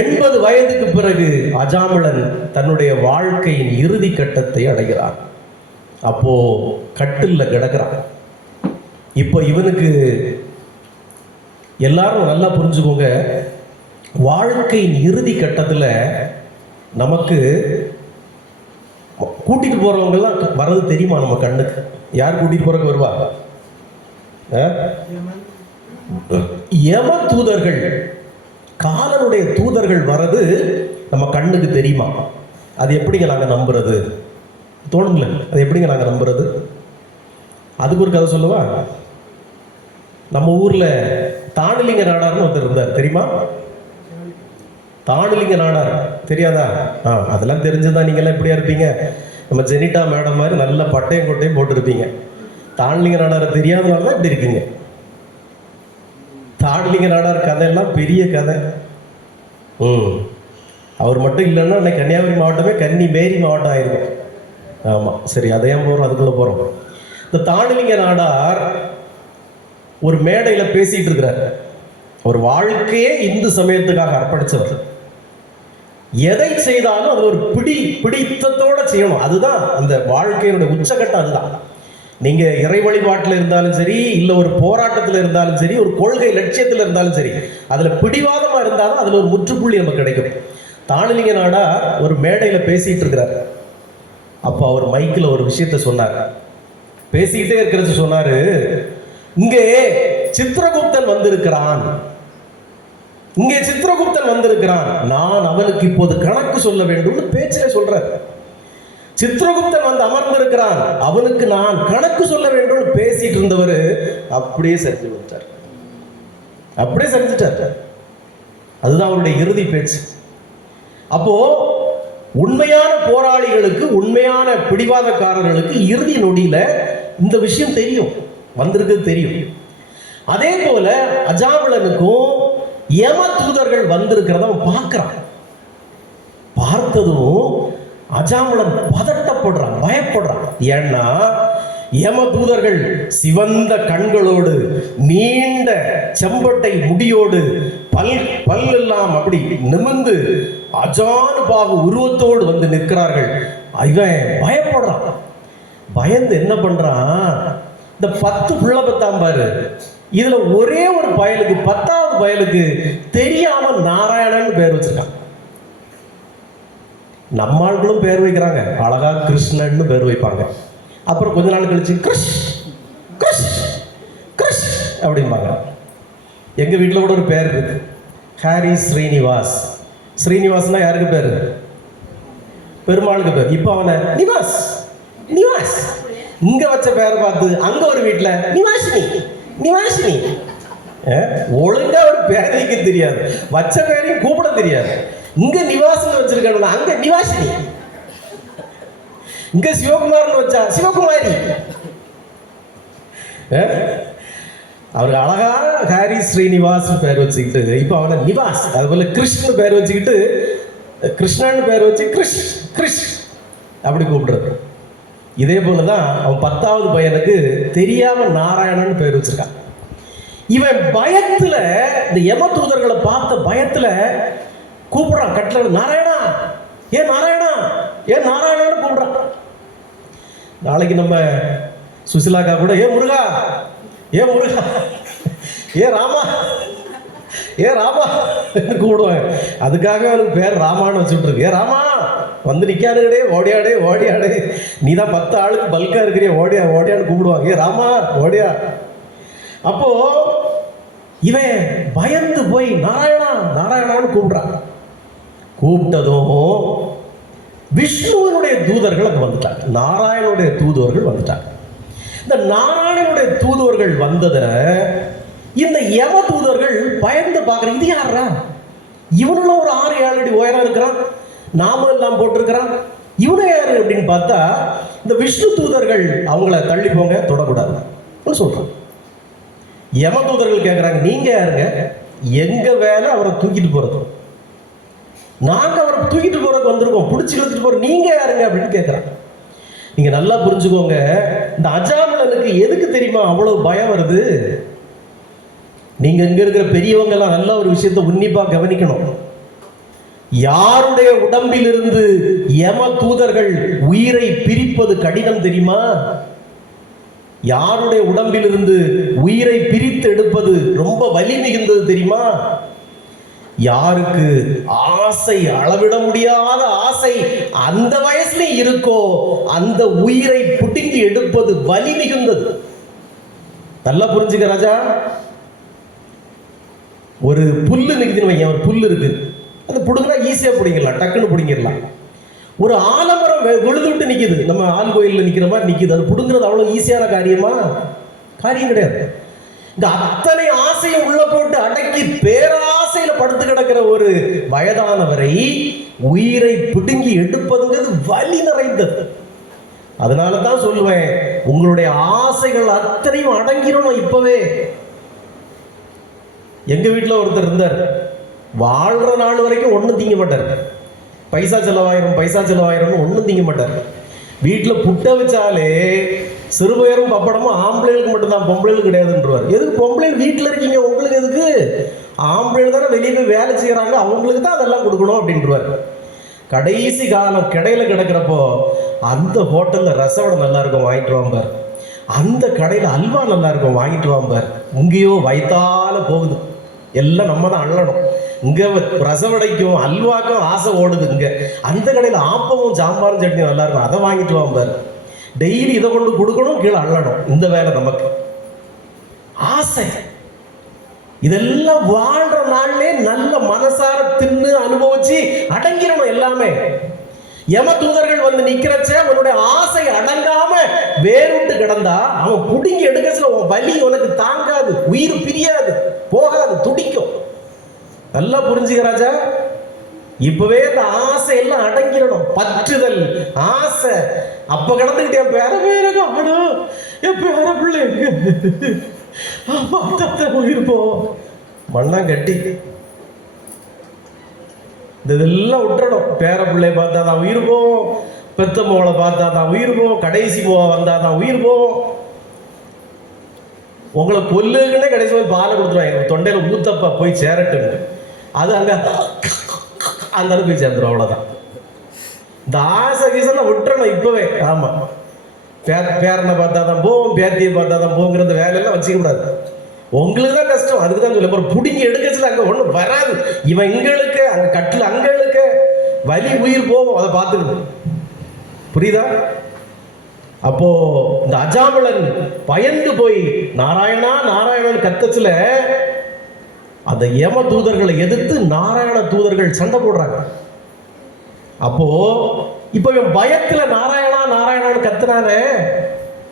80 வயதுக்கு பிறகு அஜாமிளன் தன்னுடைய வாழ்க்கையின் இறுதி கட்டத்தை அடைகிறான். அப்போ கட்டில்ல கிடக்கிறான். இப்போ இவனுக்கு எல்லாரும் நல்லா புரிஞ்சுக்கோங்க, வாழ்க்கையின் இறுதி கட்டத்தில் நமக்கு கூட்டிட்டு போறவங்கெல்லாம் வர்றது தெரியுமா? நம்ம கண்ணுக்கு யார் கூட்டிட்டு போறதுக்கு வருவா? யம தூதர்கள், காலனுடைய தூதர்கள் வர்றது நம்ம கண்ணுக்கு தெரியுமா? அது எப்படிங்க நாங்கள் நம்புறது? தோணுங்கள, அது எப்படிங்க நாங்கள் நம்புறது? அதுக்கு ஒரு கதை சொல்லுவா. நம்ம ஊர்ல தானுலிங்க நாடார்னு ஒருத்தர் இருந்தார், தெரியுமா? தானுலிங்க நாடார் தெரியாதா? அதெல்லாம் தெரிஞ்சுதான் நீங்கள்லாம் எப்படியா இருப்பீங்க? நம்ம ஜெனிட்டா மேடம் மாதிரி நல்ல பட்டையும் கொட்டையும் போட்டுருப்பீங்க. தானுலிங்க நாடாரை தெரியாதனால தான் இப்படி இருக்கீங்க. தானுலிங்க நாடார் கதையெல்லாம் பெரிய கதை. அவர் மட்டும் இல்லைன்னா இன்னைக்கு கன்னியாகுமரி மாவட்டமே கன்னி மேரி மாவட்டம் ஆயிருக்கும். ஆமாம், சரி, அதையும் போகிறோம், அதுக்குள்ளே போகிறோம். இந்த தானுலிங்க நாடார் ஒரு மேடையில் பேசிட்டு இருக்கிறார். ஒரு வாழ்க்கையே இந்து சமயத்துக்காக அர்ப்பணிச்சவர். எதை செய்தாலும் அது ஒரு பிடித்தத்தோட செய்யணும். அதுதான் அந்த வாழ்க்கையினுடைய உச்சகட்டம். அதுதான். நீங்க இறை வழிபாட்டில் இருந்தாலும் சரி, இல்லை ஒரு போராட்டத்தில் இருந்தாலும் சரி, ஒரு கொள்கை லட்சியத்தில் இருந்தாலும் சரி, அதுல பிடிவாதமா இருந்தாலும் அதுல ஒரு முற்றுப்புள்ளி நமக்கு கிடைக்கும். தானுலிங்க நாடார் ஒரு மேடையில பேசிட்டு இருக்கிறார். அப்போ அவர் மைக்கில் ஒரு விஷயத்த சொன்னார். பேசிக்கிட்டே இருக்கிறது சொன்னாரு, இங்கே சித்திரகுப்தன் வந்திருக்கிறான், இங்கே சித்திரகுப்தன் வந்திருக்கிறான், நான் அவனுக்கு இப்போது கணக்கு சொல்ல வேண்டும் பேச்சிலே சொல்றார். சித்திரகுப்தன் வந்து அமர்ந்திருக்கிறான், அவனுக்கு நான் கணக்கு சொல்ல வேண்டும் பேசிட்டு இருந்தவர் அப்படியே செஞ்சு விட்டார். அப்படியே செஞ்சுட்டார். அதுதான் அவருடைய இறுதி பேச்சு. அப்போ உண்மையான போராளிகளுக்கு, உண்மையான பிடிவாதக்காரர்களுக்கு இறுதி நொடியில இந்த விஷயம் தெரியும், வந்திருக்கு தெரியும். அதே போல அஜாமிளனுக்கும் யம தூதர்கள் வந்திருக்கிறத அவன் பார்க்கிறான். பார்த்ததும் அஜாமிளன் பதட்டப்படுறான், பயப்படுறான். ஏன்னா யம தூதர்கள் சிவந்த கண்களோடு, நீண்ட செம்பட்டை முடியோடு, பல்லெல்லாம் அப்படி நிமிர்ந்து அஜானுபாகு உருவத்தோடு வந்து நிற்கிறார்கள். இவன் பயப்படுறான். பயந்து என்ன பண்றான், இந்த 10 புள்ள பத்தாம் பாரு, இதுல ஒரே ஒரு பயலுக்கு, 10வது பயலுக்கு தெரியாம நாராயணன் பேர் வச்சிருக்கான். நம்ம ஆட்களும் பேர் வைக்கிறாங்க, அழகா கிருஷ்ணன்னு பேர் வைப்பாங்க. அப்புறம் கொஞ்ச நாள் கழிச்சு கிருஷ் கிருஷ் கிருஷ் அப்படிம்பாங்க. எங்க வீட்டில் கூட ஒரு பேர் இருக்கு, ஹாரி ஸ்ரீனிவாஸ். ஸ்ரீனிவாஸ்னா யாருக்கு பேரு? பெருமாளுக்கு பேர். இப்போ அவனை நிவாஸ் நிவாஸ் இங்க வச்ச பேரை பார்த்து அங்க ஒரு வீட்டுல நிவாசினி நிவாசினி. ஒழுங்கா ஒரு பேர் வைக்க தெரியாது, வச்ச பேரையும் கூப்பிட தெரியாது. இங்க நிவாசம் வச்சிருக்கணும், அங்க நிவாசினி. இங்க சிவகுமார்னு வச்சா சிவகுமாரி. அவருக்கு அழகா ஹாரி ஸ்ரீனிவாஸ் பேர் வச்சுக்கிட்டு இப்ப அவனை நிவாஸ், அதுபோல கிருஷ்ணன் பேர் வச்சுக்கிட்டு கிருஷ்ணன் பேர் வச்சு கிருஷ் கிருஷ் அப்படி கூப்பிடுறது. இதே போலதான் அவன் 10வது பையனுக்கு தெரியாம நாராயணன் பேர் வச்சிருக்கான். இவன் பயத்துல, இந்த யம தூதர்களை பார்த்த பயத்துல கூப்பிடுறான், கட்டளை நாராயணா, ஏன் நாராயணா, ஏன் நாராயணான்னு கூப்பிடுறான். நாளைக்கு நம்ம சுசிலாக்கா கூட ஏ முருகா, ஏ முருகா, ஏ ராமா, ஏ ராமா கூப்பிடுவாங்க. அதுக்காக அவனுக்கு பேர் ராமான்னு வச்சுட்டு இருக்கு. ஏ ராமா வந்து நிக்கானுடே, ஓடியாடே ஓடியாடே, நீ தான் 10 ஆளுக்கு பல்கா இருக்கிறிய, ஓடியா ஓடியான்னு கூப்பிடுவாங்க. ஏ ராமா ஓடியா. அப்போ இவன் பயந்து போய் நாராயணா நாராயணான்னு கூப்பிடுறான். கூப்பிட்டதும் விஷ்ணுவனுடைய தூதர்கள் அங்கே வந்துட்டாங்க, நாராயணனுடைய தூதுவர்கள் வந்துட்டாங்க. இந்த நாராயணனுடைய தூதுவர்கள் வந்ததை இந்த யம தூதர்கள் பயந்து பார்க்குற, இது யாரா, இவனும் ஒரு 6-7 அடி உயரம் இருக்கிறான், நாம எல்லாம் போட்டிருக்கிறான், இவனை யாரு அப்படின்னு பார்த்தா இந்த விஷ்ணு தூதர்கள் அவங்கள தள்ளி போங்க, தொடக்கூடாது சொல்றான். யம தூதர்கள் கேட்குறாங்க, நீங்க யாருங்க, எங்க வேலை அவரை தூக்கிட்டு போறது, நாங்க அவரை தூக்கிட்டு போறதுக்கு வந்திருக்கோம், பிடிச்சி இழுத்துட்டு போறோம், நீங்க யாருங்க அப்படின்னு கேட்குறாங்க. நீங்க நல்லா புரிஞ்சுக்கோங்க, இந்த அஜாமிளனுக்கு எதுக்கு தெரியுமா அவ்வளவு பயம் வருது? நீங்க இங்க இருக்கிற பெரியவங்க எல்லாம் நல்ல ஒரு விஷயத்தை உன்னிப்பா கவனிக்கணும். யாருடைய உடம்பில் இருந்து யம தூதர்கள் உயிரை பிரிப்பது கடினம் தெரியுமா? யாருடைய உடம்பில் இருந்து உயிரை பிரித்து எடுப்பது ரொம்ப வலி மிகுந்தது தெரியுமா? யாருக்கு ஆசை, அளவிட முடியாத ஆசை அந்த வயசுல இருக்கோ, அந்த உயிரை புடுங்கி எடுப்பது வலி மிகுந்தது. நல்லா புரிஞ்சுக்க ராஜா. ஒரு புல்லு நிக்குதுன்னு வைங்க, ஒரு புல்லு இருக்கு, அது புடுங்கினா ஈஸியா பிடிங்கிடலாம், டக்குன்னு பிடிங்கிடலாம். ஒரு ஆலமரம் விழுது விட்டு நிக்குது, நம்ம ஆள் கோயிலில் நிக்கிற மாதிரி நிக்குது, அது புடுங்கிறது அவ்வளவு ஈஸியான காரியமா? காரியம் கிடையாது. இந்த அத்தனை ஆசையை உள்ள போட்டு அடக்கி பேராசையில படுத்து கிடக்கிற ஒரு வயதானவரை உயிரை பிடுங்கி எடுப்பதுங்கிறது வலி நிறைந்தது. அதனால தான் சொல்லுவேன், உங்களுடைய ஆசைகள் அத்தனையும் அடங்கிடணும் இப்பவே. எங்க வீட்டில் ஒருத்தர் இருந்தார், வாழ்ற நாள் வரைக்கும் ஒன்றும் திங்க மாட்டார். பைசா செலவாயிரம் ஒன்றும் திங்க மாட்டார். வீட்டில் புட்டை வச்சாலே சிறுபயரும் பப்படமும் ஆம்பளைகளுக்கு மட்டும்தான், பொம்பளைகளுக்கு கிடையாதுன்றவார். எதுக்கு பொம்பளைகள் வீட்டில் இருக்கீங்க, உங்களுக்கு எதுக்கு? ஆம்பளைகள் தானே வெளியே போய் வேலை செய்கிறாங்க, அவங்களுக்கு தான் அதெல்லாம் கொடுக்கணும் அப்படின்றவார். கடைசி காலம் கிடையில கிடக்கிறப்போ அந்த ஹோட்டலில் ரசவடை நல்லா இருக்கும், வாங்கிட்டு வாம்பார். அந்த கடையில் அல்வா நல்லா இருக்கும், வாங்கிட்டு வாம்பார். இங்கேயோ வயித்தால போகுது, எல்லாம் நம்ம தான் அள்ளணும். இங்கே ரசவடைக்கும் அல்வாக்கும் ஆசை ஓடுது. இங்கே அந்த கடையில் ஆப்பமும் சாம்பாரும் சட்னியும் நல்லா இருக்கும், அதை வாங்கிட்டு வாம்பார். டெய்லி இதை கொண்டு கொடுக்கணும், கீழே அள்ளணும். இந்த வேலை நமக்கு ஆசை. இதெல்லாம் வாழ்ற நாள்லே நல்ல மனசார தின்னு அனுபவிச்சு அடங்கிடணும் எல்லாமே. யம தூதர்கள் வந்து நிக்கிறச்ச அவனுடைய ஆசை அடங்காம வேறுட்டு கிடந்தா அவன் புடுங்கி எடுக்கச்சுல உன் வலி உனக்கு தாங்காது, உயிர் பிரியாது, போகாது, துடிக்கும். நல்லா புரிஞ்சுக்க ராஜா. இப்பவே இந்த ஆசை எல்லாம் அடங்கிடணும். பற்றுதல், ஆசை. அப்ப கிடந்துக்கிட்டு என் பேர காணும், என் பேர பிள்ளை உயிர் போ மண்ணா கட்டி இதெல்லாம் விட்டுறணும். பேர பிள்ளைய பார்த்தா தான் உயிர் போவோம், பெத்த மோளை பார்த்தா தான் உயிர் போவோம், கடைசி போவ வந்தா தான் உயிர் போவோம். உங்களை கொல்லுக்குன்னே கடைசி போய் பாலை கொடுத்துருவாங்க, தொண்டையில ஊத்தப்பா போய் சேரட்டுன்னு. அது அங்க அந்த அளவுக்கு போய் சேர்ந்துடும், அவ்வளவுதான். இந்த ஆசை கீசெல்லாம் விட்டுறணும் இப்பவே. ஆமா, பேரனை பார்த்தா தான் போவோம், பேத்தியை பார்த்தா தான் போங்கிறத வேலையெல்லாம் வச்சுக்க கூடாது. உங்களுக்கு தான் கஷ்டம், அதுக்கு தான் சொல்ல. அப்புறம் பிடிங்கி எடுக்கச்சுல அங்கே ஒன்றும் வராது. இவன் இங்களுக்கு, அங்கே கட்டில் அங்களுக்கு வலி, உயிர் போகும், அதை பார்த்துக்கணும். புரியுதா? அப்போ இந்த அஜாமிளன் பயந்து போய் நாராயணா நாராயணன் கத்தச்சுல அந்த யம தூதர்களை எதிர்த்து நாராயண தூதர்கள் சண்டை போடுறாங்க. அப்போ இப்போ இவன் பயத்துல நாராயணா நாராயணான்னு கத்துனானே,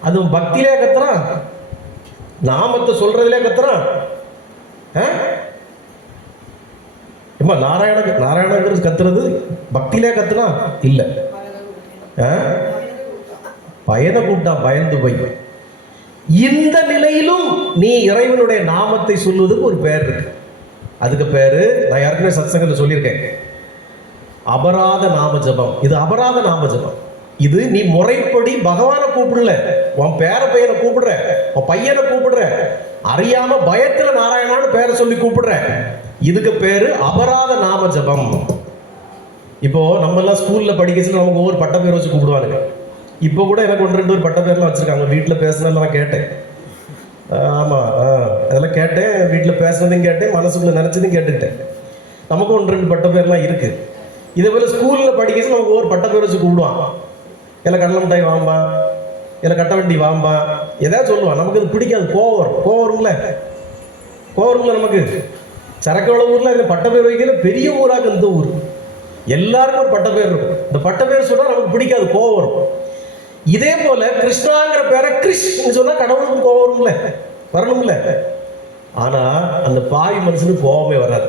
அது பக்தியிலே கத்துறான், நாமத்தை சொல்றதுலே கத்துறான். நாராயண கத்துறது பக்தியிலே கத்துனா இல்ல, பயனை கூட்டான், பயந்து போய். இந்த நிலையிலும் நீ இறைவனுடைய நாமத்தை சொல்வதுக்கு ஒரு பேர் இருக்கு. அதுக்கு பேரு நான் ஏற்கனவே சத்சங்கத்தில் சொல்லியிருக்கேன், அபராத நாம ஜபம். இது அபராத நாம ஜபம். இது நீ முறைப்படி பகவானை கூப்பிடல, உன் பேர பையனை கூப்பிடுற, உன் பையனை கூப்பிடுற, அறியாம பயத்துல நாராயணான்னு பேரை சொல்லி கூப்பிடுற. இதுக்கு பேரு அபராத நாம ஜபம். இப்போ நம்ம எல்லாம் ஸ்கூல்ல படிக்கச்சுல நமக்கு ஒவ்வொரு பட்ட பேர் வச்சு கூப்பிடுவாங்க. இப்போ கூட எனக்கு 1-2 பட்ட பேர்லாம் வச்சிருக்காங்க. வீட்டில் பேசினதெல்லாம் நான் கேட்டேன். ஆமாம், அதெல்லாம் கேட்டேன், வீட்டில் பேசுனதையும் கேட்டேன், மனசுக்குள்ள நினச்சதையும் கேட்டுக்கிட்டேன். நமக்கும் 1-2 பட்ட பேர்லாம் இருக்கு. இதே போல் ஸ்கூலில் படிக்கச்சு நமக்கு ஒவ்வொரு பட்ட பேர் வச்சு கூப்பிடுவான். இல்லை கடலை மிட்டாய் வாம்பா, இல்லை கட்ட வண்டி வாம்பா, எதாவது சொல்லுவான். நமக்கு அது பிடிக்காது, கோவம் வரும்ல நமக்கு. சரக்கோட ஊரில் இந்த பட்ட பேர் வைக்கல, பெரிய ஊராக இந்த ஊர் எல்லாருக்கும் ஒரு பட்ட பேர் இருக்கும். இந்த பட்ட பேர் சொன்னால் நமக்கு பிடிக்காது, கோவம் வரும். இதே போல கிருஷ்ணாங்கிற பேரை கிருஷ்ண சொன்னா கடவுளுக்கும் கோவம் வரணும்ல. ஆனா அந்த பாவி மனுஷனுக்கு கோவமே வராது.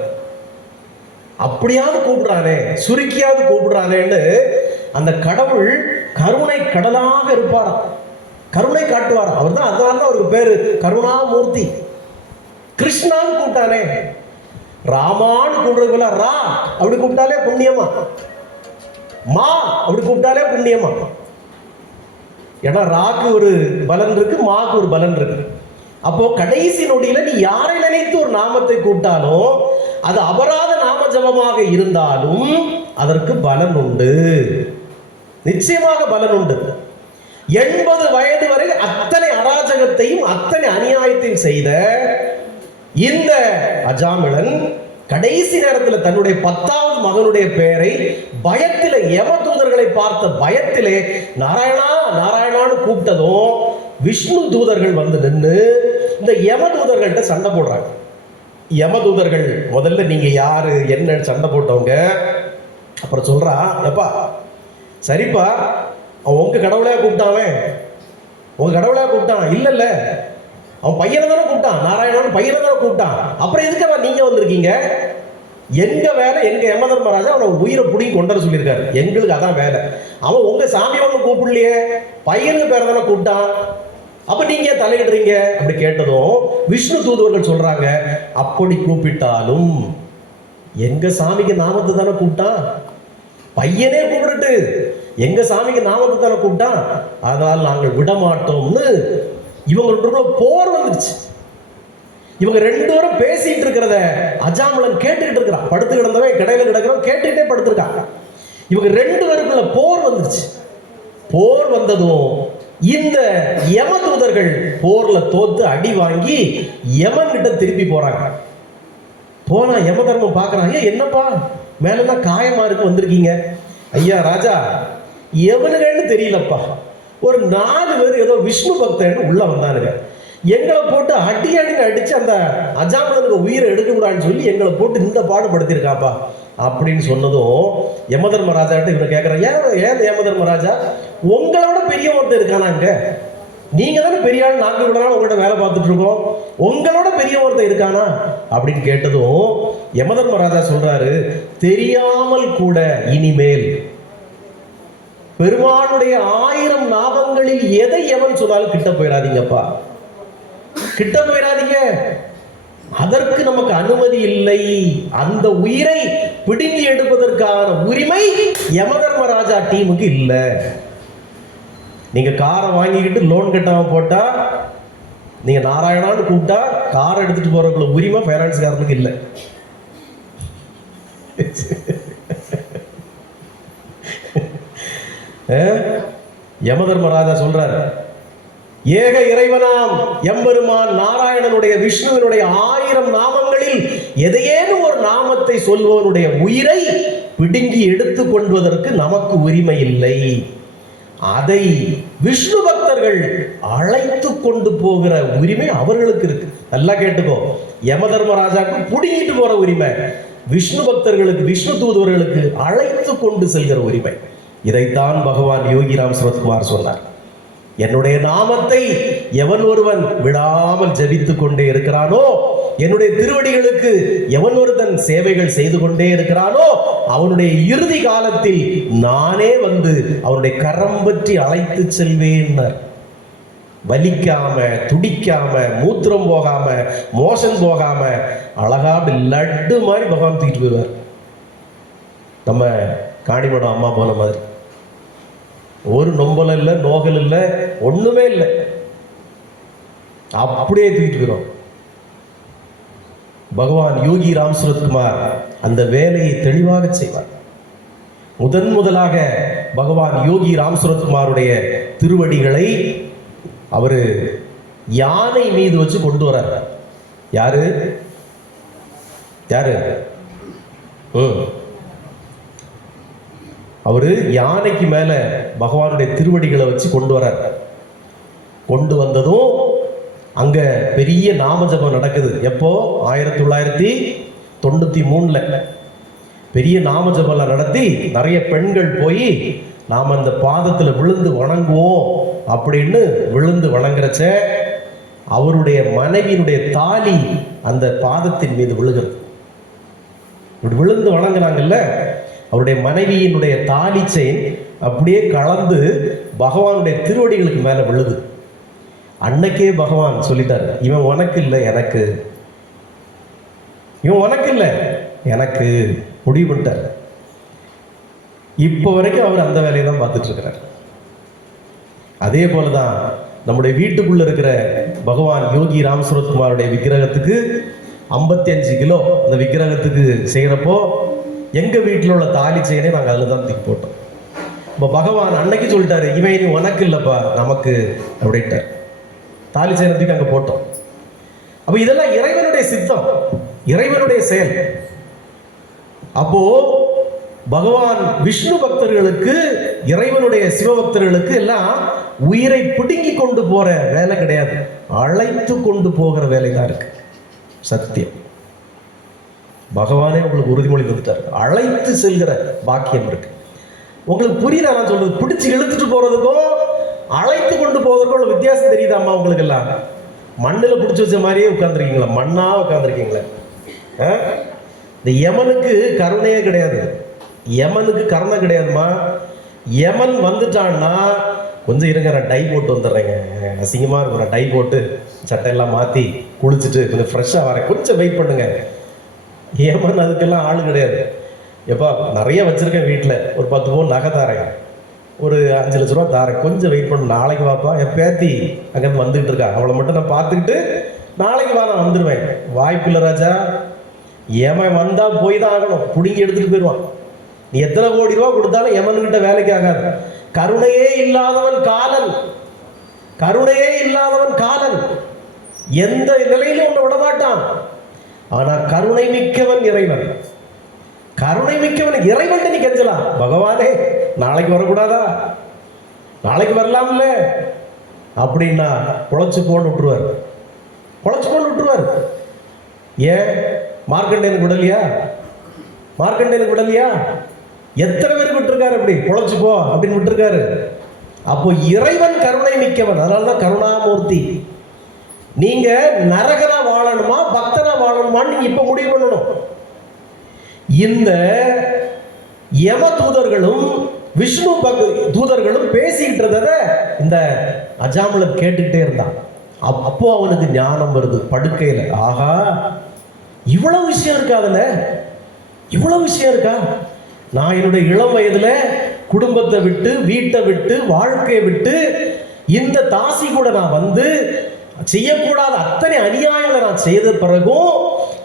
அப்படியாவது கூப்பிடுறானே, சுருக்கியாவது கூப்பிடுறானேன்னு அந்த கடவுள் கருணை கடலாக இருப்பாராம், கருணை காட்டுவாராம். அவர் தான், அதனால தான் அவருக்கு பேரு கருணாமூர்த்தி. கிருஷ்ணான்னு கூப்பிட்டானே, ராமான்னு கூப்பிடுறதுல ரா அப்படி கூப்பிட்டாலே புண்ணியமா, மா அப்படி கூப்பிட்டாலே புண்ணியமா. ஏன்னா ராக்கு ஒரு பலன் இருக்கு, மாக்கு ஒரு பலன் இருக்கு. அப்போ கடைசி நொடியில நீ யாரை நினைத்து ஒரு நாமத்தை கூப்பிட்டாலும் அது அபராத நாம ஜபமாக இருந்தாலும் அதற்கு பலன் உண்டு, நிச்சயமாக பலன் உண்டு. 80 வயது வரை அத்தனை அராஜகத்தையும் அத்தனை அநியாயத்தையும் செய்த இந்த அஜாமிளன் கடைசி நேரத்தில் தன்னுடைய 10வது மகனுடைய பெயரை பயத்திலே, யம தூதர்களை பார்த்த பயத்திலே நாராயணா நாராயணான்னு கூப்பிட்டதும் விஷ்ணு தூதர்கள் வந்து நின்று இந்த யம தூதர்கள்ட்ட சண்டை போடுறாங்க. யம தூதர்கள் முதல்ல நீங்க யாரு என்னன்னு சண்டை போட்டவங்க. அப்புறம் சொல்றா, எப்பா சரிப்பா, அவன் உங்க கடவுளையா கூப்பிட்டாவே, உங்க கடவுளையா கூப்பிட்டான்? இல்ல இல்ல, அவன் பையனை தானே கூப்பிட்டான், நாராயணன் பையனை தானே கூப்பிட்டான். அப்புறம் எதுக்கு அவன் நீங்க வந்திருக்கீங்க? எங்க வேலை, எங்க யம தர்மராஜா அவனை உயிரை பிடிங்கி கொண்டு வர சொல்லியிருக்காரு, எங்களுக்கு அதான் வேலை. அவன் உங்க சாமி ஒன்று கூப்பிடலையே, பையனுக்கு பேர தானே கூப்பிட்டான், அப்ப நீங்க தலையிடுறீங்க அப்படி கேட்டதும் விஷ்ணு தூதுவர்கள் சொல்றாங்க, அப்படி கூப்பிட்டாலும் எங்க சாமிக்கு நாமத்தை தானே கூப்பிட்டான், பையனே கூப்பிடுட்டு எங்க சாமிக்கு நாமத்தை தானே கூப்பிட்டான், அதனால் நாங்கள் விட மாட்டோம்னு இவங்களுக்குள்ள போர் வந்துருச்சு. இவங்க 2 பேரும் பேசிட்டு இருக்கிறத அஜாமலன் கேட்டுக்கிட்டு இருக்கிறான். படுத்து கிடந்தவன் கடையில கிடக்கிறவன் கேட்டுக்கிட்டே படுத்திருக்கான். இவங்க 2 பேருக்குள்ள போர் வந்துருச்சு. போர் வந்ததும் இந்த யம தூதர்கள் போர்ல தோத்து அடி வாங்கி யமன் கிட்ட திருப்பி போறாங்க. போனா யம தர்மம் பாக்குறாங்க, என்னப்பா மேலெல்லாம் காயமா இருக்கு வந்திருக்கீங்க? ஐயா ராஜா, எவனுங்கன்னு தெரியலப்பா, ஒரு 4 பேர் ஏதோ விஷ்ணு பக்தன் உள்ள வந்தானுங்க, எங்களை போட்டு அடி அடின்னு அடிச்சு அந்த அஜாமலனுக்கு உயிரை எடுக்க கூடாதுன்னு சொல்லி எங்களை போட்டு இந்த பாடுபடுத்திருக்காப்பா அப்படின்னு சொன்னதும் யம தர்மராஜாட்ட இவனை கேட்கறான், ஏன் யம தர்மராஜா, உங்களோட பெரிய ஒருத்தர் இருக்கானாங்க, நீங்க தானே பெரிய ஆள், நாங்கள் இவ்வளவு நாள் உங்கள்கிட்ட வேலை பார்த்துட்டு இருக்கோம், உங்களோட பெரிய ஒருத்தர் இருக்கானா அப்படின்னு கேட்டதும் யம தர்மராஜா சொல்றாரு, தெரியாமல் கூட இனிமேல் பெருமானுடைய 1000 நாமங்களில் எதை எவன் சொன்னாலும் கிட்ட போயிடாதீங்கப்பா, கிட்ட போயிடாதீங்க, அதற்கு நமக்கு அனுமதி இல்லை, அந்த உயிரை பிடுங்கி எடுப்பதற்கான உரிமை யம தர்மராஜா டீமுக்கு இல்லை. நீங்க காரை வாங்கிக்கிட்டு லோன் கட்டாம போட்டா, நீங்க நாராயணான்னு கூப்பிட்டா காரை எடுத்துட்டு போறவங்கள உரிமை ஃபைனான்ஸ்காரனுக்கு இல்லை. யம தர்மராஜா சொல்றாரு, ஏக இறைவனாம் எம்பெருமான் நாராயணனுடைய விஷ்ணுவினுடைய 1000 நாமங்களில் எதையேனும் ஒரு நாமத்தை சொல்பவனுடைய உயிரை பிடுங்கி எடுத்துக் கொள்வதற்கு நமக்கு உரிமை இல்லை, அதை விஷ்ணு பக்தர்கள் அழைத்து கொண்டு போகிற உரிமை அவர்களுக்கு இருக்கு. நல்லா கேட்டுக்கோ, யம தர்மராஜாக்கு புடுங்கிட்டு போற உரிமை, விஷ்ணு பக்தர்களுக்கு, விஷ்ணு தூதுவர்களுக்கு அழைத்து கொண்டு செல்கிற உரிமை. இதைத்தான் பகவான் யோகிராம் சரத்குமார் சொன்னார். என்னுடைய நாமத்தை எவன் ஒருவன் விடாமல் ஜபித்துக் கொண்டே இருக்கிறானோ, என்னுடைய திருவடிகளுக்கு எவன் ஒருவன் சேவைகள் செய்து கொண்டே இருக்கிறானோ, அவனுடைய இறுதி காலத்தில் நானே வந்து அவனுடைய கரம் பற்றி அழைத்து செல்வேன். வலிக்காம, துடிக்காம, மூத்திரம் போகாம, மோஷன் போகாம அழகா லட்டு மாதிரி பகவான் தூக்கிட்டு போயிடுவார். நம்ம காணிமடம் அம்மா போன மாதிரி ஒரு நொம்பல் இல்லை, நோகல் இல்லை, ஒண்ணுமே இல்லை, அப்படியே தூக்கிட்டு போயிடும். பகவான் யோகி ராம் சரத்குமார் அந்த வேலையை தெளிவாக செய்வார். முதலாக பகவான் யோகி ராம் சரத்குமாருடைய திருவடிகளை அவரு யானை மீது வச்சு கொண்டு வர்றார். யாரு யாரு அவரு யானைக்கு மேல பகவானுடைய திருவடிகளை வச்சு கொண்டு வர்றார். கொண்டு வந்ததும் அங்க பெரிய நாம ஜபம் நடக்குது. எப்போ? 1993 பெரிய நாம ஜபம் நடத்தி நிறைய பெண்கள் போய் நாம அந்த பாதத்துல விழுந்து வணங்குவோம் அப்படின்னு விழுந்து வணங்குறச்ச அவருடைய மனைவியினுடைய தாலி அந்த பாதத்தின் மீது விழுகிறது. இப்படி விழுந்து வணங்குறாங்கல்ல, அவருடைய மனைவியினுடைய தாலி செயின் அப்படியே கலந்து பகவானுடைய திருவடிகளுக்கு மேல விழுது. அன்னைக்கே பகவான் சொல்லிட்டார், இவன் உனக்கு இல்லை எனக்கு, இவன் உனக்கு இல்லை எனக்கு முடிவு பண்ணிட்டார். இப்போ வரைக்கும் அவர் அந்த வேலையை தான் பார்த்துட்டு இருக்கிறார். அதே போலதான் நம்முடைய வீட்டுக்குள்ள இருக்கிற பகவான் யோகி ராம் சரத்குமாருடைய விக்கிரகத்துக்கு 55 கிலோ அந்த விக்கிரகத்துக்கு செய்கிறப்போ எங்க வீட்டில் உள்ள தாலி செயினை நாங்கள் அதில் தான் தூக்கி போட்டோம். இப்போ பகவான் அன்னைக்கு சொல்லிட்டாரு, இவன் இனி உனக்கு இல்லைப்பா நமக்கு அப்படின்ட்டார். தாலி செயினை தூக்கி அங்கே போட்டோம். அப்போ இதெல்லாம் இறைவனுடைய சித்தம், இறைவனுடைய செயல். அப்போ பகவான் விஷ்ணு பக்தர்களுக்கு, இறைவனுடைய சிவபக்தர்களுக்கு எல்லாம் உயிரை பிடுங்கி கொண்டு போற வேலை கிடையாது, அழைத்து கொண்டு போகிற வேலை தான் இருக்கு. சத்தியம். பகவானே உங்களுக்கு உறுதிமொழி கொடுத்துட்டாரு, அழைத்து செல்கிற பாக்கியம் இருக்கு. உங்களுக்கு புரியுதா நான் சொல்றது? பிடிச்சி இழுத்துட்டு போறதுக்கும் அழைத்து கொண்டு போவதற்கும் உள்ள வித்தியாசம் தெரியுதாம்மா உங்களுக்கு எல்லாம்? மண்ணில் பிடிச்சி வச்ச மாதிரியே உட்காந்துருக்கீங்களா? மண்ணா உட்காந்துருக்கீங்களா? இந்த யமனுக்கு கருணையே கிடையாது. யமனுக்கு கருணை கிடையாதுமா. யமன் வந்துட்டான்னா கொஞ்சம் இருங்க, நான் டை போட்டு வந்துடுறேங்க, அசிங்கமாக இருக்கும், நான் டை போட்டு சட்டையெல்லாம் மாற்றி குளிச்சுட்டு கொஞ்சம் ஃப்ரெஷ்ஷாக வரேன், கொஞ்சம் வெயிட் பண்ணுங்க. யமன் அதுக்கெல்லாம் ஆள் கிடையாது. எப்பா நிறைய வச்சுருக்கேன் வீட்டில், ஒரு 10 பவுன் நகை தாரேன், ஒரு 5 லட்ச ரூபா தாரேன், கொஞ்சம் வெயிட் பண்ணு, நாளைக்கு வாப்பா. என் பேத்தி அங்கேருந்து வந்துக்கிட்டு இருக்கா, அவளை மட்டும் நான் பார்த்துக்கிட்டு நாளைக்கு வா, நான் வந்துடுவேன். வாய்ப்பில்லை ராஜா. ஏமன் வந்தால் போய் தான் ஆகணும், பிடுங்கி எடுத்துகிட்டு போயிடுவான். நீ எத்தனை கோடி ரூபா கொடுத்தாலும் எமன்கிட்ட வேலைக்கு ஆகாது. கருணையே இல்லாதவன் காலன், கருணையே இல்லாதவன் காலன் எந்த நிலையிலும் உன்னை விடமாட்டான். ஆனா கருணை மிக்கவன் இறைவன். கருணை மிக்கவன் இறைவன் நீ கெஞ்சலாம், பகவானே நாளைக்கு வரக்கூடாதா, நாளைக்கு வரலாம்ல அப்படின்னா பொழைச்சு போன்னு விட்டுருவார், பொழைச்சு போன்னு விட்டுருவார். ஏன் மார்க்கண்டேயனுக்கு விடலையா? மார்க்கண்டேயனுக்கு விடலையா? எத்தனை பேருக்கு விட்டுருக்காரு அப்படி, பொழைச்சு போ அப்படின்னு விட்டுருக்காரு. அப்போ இறைவன் கருணை மிக்கவன், அதனாலதான் கருணாமூர்த்தி. நீங்க நரகனா வாழணுமா பக்தனா வாழணுமான்னு நீங்க இப்ப முடிவு பண்ணணும். இந்த யம தூதர்களும் விஷ்ணு தூதர்களும் பேசிக்கிட்டத இந்த அஜாமலன் கேட்டுக்கிட்டே இருந்தான். அப்போ அவனுக்கு ஞானம் வருது படுக்கையில. ஆஹா, இவ்வளவு விஷயம் இருக்கா, அதுல இவ்வளவு விஷயம் இருக்கா. நான் என்னுடைய இளம் வயதுல குடும்பத்தை விட்டு, வீட்டை விட்டு, வாழ்க்கையை விட்டு இந்த தாசி கூட நான் வந்து செய்யக்கூடாத அத்தனை அநியாயங்களை நான் செய்த பிறகும்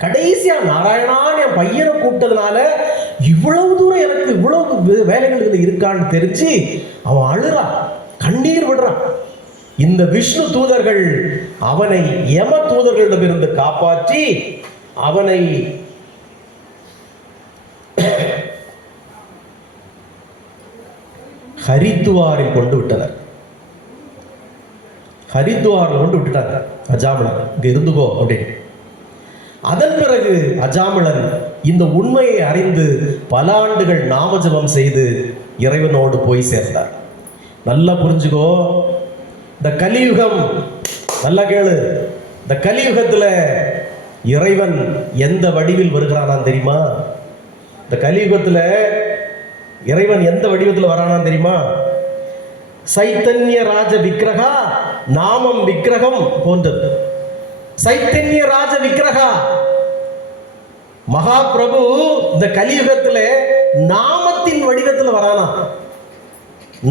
கடைசியா நாராயணான்னு என் பையனை கூப்பிட்டதுனால இவ்வளவு தூரம் எனக்கு இவ்வளவு வேலைகள் இதுல இருக்கான்னு தெரிஞ்சு அவன் அழுறான், கண்ணீர் விடுறான். இந்த விஷ்ணு தூதர்கள் அவனை யம தூதர்களிடமிருந்து காப்பாற்றி அவனை ஹரித்துவாரில் கொண்டு விட்டனர். ஹரித்துவாரில் கொண்டு விட்டுட்டாங்க. அஜாமலன் இங்க இருந்துகோ அப்படின்னு. அதன் பிறகு அஜாமலன் இந்த உண்மையை அறிந்து பல ஆண்டுகள் நாமஜபம் செய்து இறைவனோடு போய் சேர்ந்தார். நல்லா புரிஞ்சுக்கோ, இந்த கலியுகம், நல்லா கேளு, இந்த கலியுகத்துல இறைவன் எந்த வடிவில் வருகிறானான் தெரியுமா? இந்த கலியுகத்துல இறைவன் எந்த வடிவத்தில் வரானான்னு தெரியுமா? சைத்தன்ய ராஜ விக்கிரகா நாமம் விக்கிரகம் போன்றது. சைத்தன்ய ராஜ விக்கிரகா மகாபிரபு இந்த கலியுகத்துல நாமத்தின் வடிவத்தில் வரானா,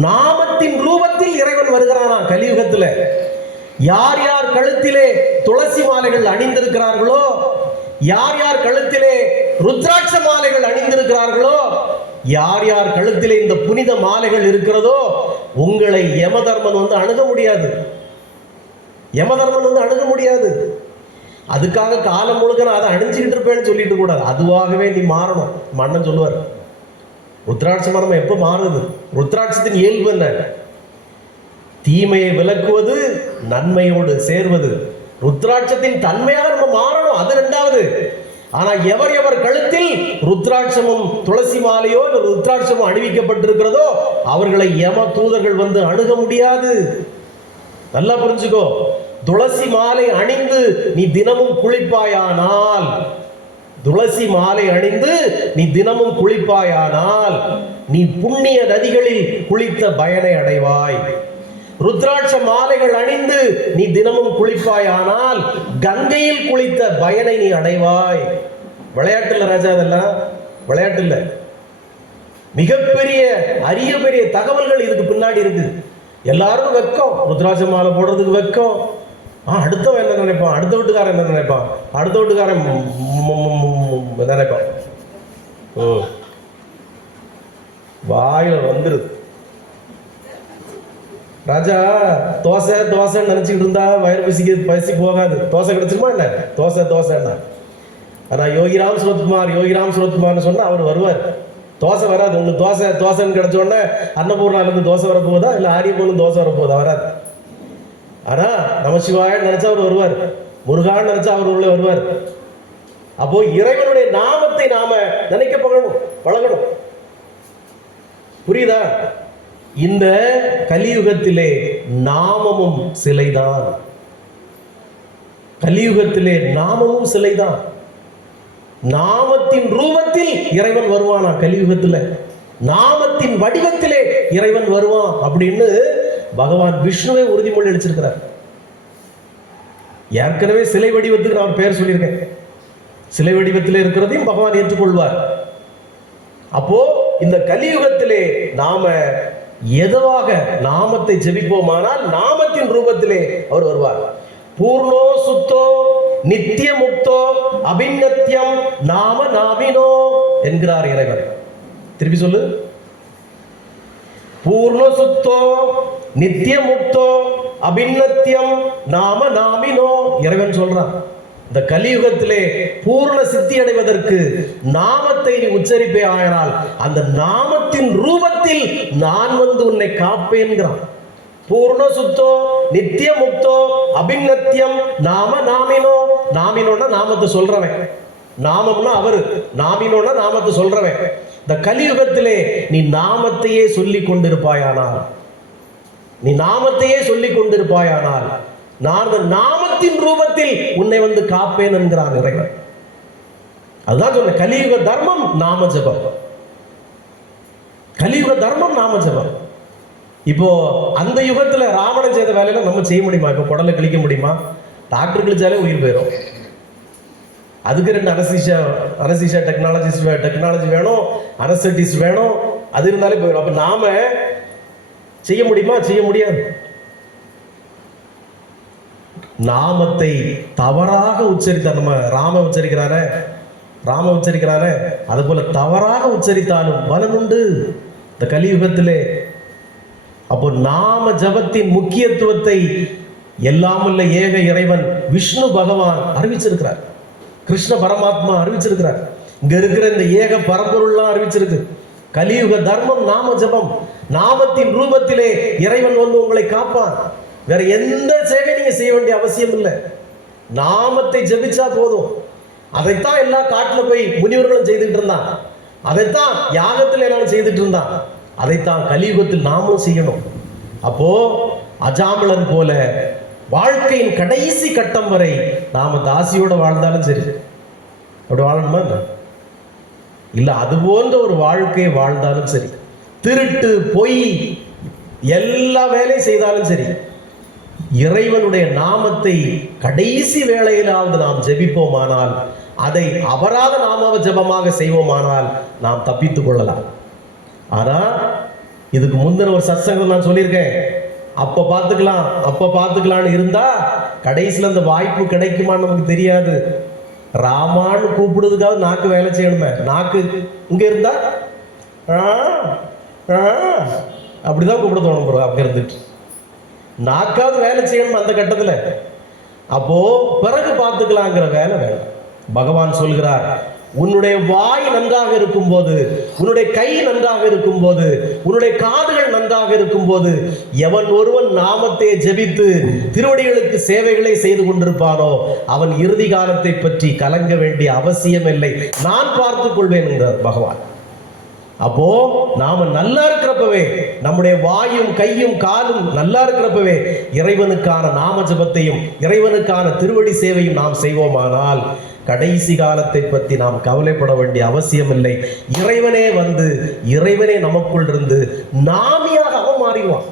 நாமத்தின் ரூபத்தில் இறைவன் வருகிறானா கலியுகத்துல. யார் யார் கழுத்திலே துளசி மாலைகள் அணிந்திருக்கிறார்களோ, யார் யார் கழுத்திலே ருத்ராட்ச மாலைகள் அணிந்திருக்கிறார்களோ, யார் யார் கழுத்திலே இந்த புனித மாலைகள் இருக்கிறதோ, உங்களை யமதர்மன் வந்து அணுக முடியாது. யமதர்மன் வந்து அணுக முடியாது. அதுக்காக காலம் முழுக்க நான் அதை அணிஞ்சுக்கிட்டு இருப்பேன்னு சொல்லிட்டு கூடாது. அதுவாகவே நீ மாறணும். மன்னன் சொல்லுவார், ருத்ராட்ச மரம் எப்ப மாறுது? ருத்ராட்சத்தின் இயல்பு என்ன? தீமையை விலக்குவது, நன்மையோடு சேர்வது. ருத்ராட்சத்தின் தன்மையாக நம்ம மாறணும், அது ரெண்டாவது. ஆனா எவர் எவர் கழுத்தில் ருத்ராட்சமும் துளசி மாலையோ ருத்ராட்சமும் அணிவிக்கப்பட்டிருக்கிறதோ அவர்களை யம தூதர்கள் வந்து அணுக முடியாது. நல்லா புரிஞ்சுக்கோ. துளசி மாலை அணிந்து நீ தினமும் குளிப்பாயானால், துளசி மாலை அணிந்து நீ தினமும் குளிப்பாயானால் நீ புண்ணிய நதிகளில் குளித்த பயனை அடைவாய். ருத்ராட்ச மாலைகள் அணிந்து நீ தினமும் குளிப்பாயானால் கங்கையில் குளித்த பயனை நீ அடைவாய். விளையாட்டு இல்ல ராஜா, அதெல்லாம் விளையாட்டு இல்ல. மிகப்பெரிய அரிய பெரிய தகவல்கள் இதுக்கு பின்னாடி இருக்கு. எல்லாரும் வெக்கம், ருத்ராட்ச மாலை போடுறதுக்கு வெக்கம். அடுத்தவன் என்ன நினைப்பான், அடுத்த வீட்டுக்காரன் என்ன நினைப்பான், அடுத்த வீட்டுக்காரன் நினைப்பான். வாயில வந்துருது. ராஜா தோசை தோசைன்னு நினைச்சுக்கிட்டு இருந்தா வயிறு பசி போகாது. தோசை கிடைச்சிருமா என்ன? தோசை தோசைன்னா ஆனால் யோகிராம் சுரத்குமார்னு சொன்னால் அவர் வருவார். தோசை வராது உங்களுக்கு. தோசைன்னு கிடச்சோடனே அன்னபூர்ணாலேருந்து தோசை வரப்போகுதா, இல்லை ஆரியப்பூர்ணு தோசை வரப்போகுதா? வராது. ஆனால் நமசிவாயன்னு நினச்சா அவர் வருவார், முருகான்னு நினச்சா அவர் உள்ள வருவார். அப்போ இறைவனுடைய நாமத்தை நாம நினைக்க பழகணும். புரியுதா? இந்த கலியுகத்திலே நாமமும் சிலைதான். கலியுகத்திலே நாமமும் சிலைதான். நாமத்தின் ரூபத்தில் இறைவன் வருவானா கலியுகத்தில்? நாமத்தின் வடிவத்திலே இறைவன் வருவான் அப்படின்னு பகவான் விஷ்ணுவே உறுதிமொழி அளிச்சிருக்கிறார். ஏற்கனவே சிலை வடிவத்துக்கு நான் பெயர் சொல்லியிருக்கேன். சிலை வடிவத்தில் இருக்கிறதையும் பகவான் ஏற்றுக்கொள்வார். அப்போ இந்த கலியுகத்திலே நாம எதுவாக நாமத்தை ஜெபிப்போமானால் நாமத்தின் ரூபத்திலே அவர் வருவார். பூர்ணோ சுத்தோ நித்திய முக்தோ அபிநத்தியம் நாம நாமினோ என்கிறார் இறைவன். திருப்பி சொல்லு. பூர்ண சுத்தோ நித்திய முக்தோ அபிநத்தியம் நாம நாமினோ இறைவன் சொல்றான். இந்த கலியுகத்திலே பூர்ண சித்தி அடைவதற்கு நாமத்தை நீ உச்சரிப்பே ஆயினால் அந்த நாமத்தின் ரூபத்தில் நான் வந்து உன்னை காப்பேன்கிறான். பூர்ண சுத்தோ நித்திய முக்தோ அபிநத்தியம் நாம நாமினோ. நாமினோன்னா நாமத்தை சொல்றவன், நாமம்னா அவரு, நாமினோன்னா நாமத்தை சொல்றவன். இந்த கலியுகத்திலே நீ நாமத்தையே சொல்லிக் கொண்டிருப்பாயானால், நான் அந்த நாமத்தின் ரூபத்தில் உன்னை வந்து காப்பேன் என்கிறான் இறைவன். அதுதான் சொன்ன கலியுக தர்மம் நாம ஜபம். கலியுக தர்மம் நாம ஜபம். இப்போ அந்த யுகத்துல ராவணன் செய்த வேலையில நம்ம செய்ய முடியுமா? இப்போ குடலை கிழிக்க முடியுமா? டாக்டர் கிழிச்சாலே உயிர் போயிடும். அதுக்கு 2 அனஸ்தீசியா டெக்னாலஜி வேணும், அனஸ்தட்டிஸ்ட் வேணும். அது இருந்தாலே போயிடும். அப்ப நாம செய்ய முடியுமா? செய்ய முடியாது. நாமத்தை தவறாக உச்சரித்தார். நம்ம ராம உச்சரிக்கிறாரே அது போல தவறாக உச்சரித்தாலும் பலன் உண்டு இந்த கலியுகத்திலே. அப்போ நாம ஜபத்தின் முக்கியத்துவத்தை எல்லாமுள்ள ஏக இறைவன் விஷ்ணு பகவான் அறிவிச்சிருக்கிறார். கிருஷ்ண பரமாத்மா அறிவிச்சிருக்கிறார். இங்க இருக்கிற இந்த ஏக பரம்பொருள்லாம் அறிவிச்சிருக்கு. கலியுக தர்மம் நாம ஜபம். நாமத்தின் ரூபத்திலே இறைவன் வந்து உங்களை காப்பான். வேற எந்த சேவை நீங்க செய்ய வேண்டிய அவசியம் இல்லை. நாமத்தை ஜபிச்சா போதும். அதைத்தான் எல்லா காட்டுல போய் முனிவர்களும் செய்துட்டு இருந்தான். அதைத்தான் யாகத்தில் எல்லாம் செய்துட்டு இருந்தான். அதைத்தான் கலியுகத்தில் நாமும் செய்யணும். அப்போ அஜாமலன் போல வாழ்க்கையின் கடைசி கட்டம் வரை நாம தாசியோட வாழ்ந்தாலும் சரி, அப்படி வாழணுமா இல்ல? அது போன்ற ஒரு வாழ்க்கையை வாழ்ந்தாலும் சரி, திருட்டு பொய் எல்லா வேலையும் செய்தாலும் சரி, இறைவனுடைய நாமத்தை கடைசி வேளையிலாவது நாம் ஜெபிப்போமானால், அதை அபராத நாம ஜெபமாக செய்வோமானால் நாம் தப்பித்துக் கொள்ளலாம். ஆனா இதுக்கு முந்தின ஒரு சத்சங்கம் நான் சொல்லியிருக்கேன், அப்ப பார்த்துக்கலான்னு இருந்தா கடைசியில் அந்த வாய்ப்பு கிடைக்குமான்னு நமக்கு தெரியாது. ராமான்னு கூப்பிடுறதுக்காக நாக்கு வேலை செய்யணுமே. நாக்கு இங்க இருந்தா அப்படிதான் கூப்பிட தோணும் ப்ரோ. அங்க இருந்துட்டு நாக்காவது வேலை செய்யணும் அந்த கட்டத்தில். அப்போ பிறகு பார்த்துக்கலாங்கிற வேலை வேணும். பகவான் சொல்கிறார், உன்னுடைய வாய் நன்றாக இருக்கும் போது, உன்னுடைய கை நன்றாக இருக்கும் போது, உன்னுடைய காதுகள் நன்றாக இருக்கும் போது, எவன் ஒருவன் நாமத்தை ஜெபித்து திருவடிகளுக்கு சேவைகளை செய்து கொண்டிருப்பானோ அவன் இறுதி காலத்தை பற்றி கலங்க வேண்டிய அவசியம் இல்லை, நான் பார்த்துக் கொள்வேன் என்கிறார் பகவான். அப்போ நாம நல்லா இருக்கிறப்பவே, நம்முடைய வாயும் கையும் காலும் நல்லா இருக்கிறப்பவே இறைவனுக்கான நாம ஜபத்தையும் இறைவனுக்கான திருவடி சேவையும் நாம் செய்வோமானால் கடைசி காலத்தை பற்றி நாம் கவலைப்பட வேண்டிய அவசியம் இல்லை. இறைவனே நமக்குள் இருந்து நாமியாக அவன் மாறிடுவான்.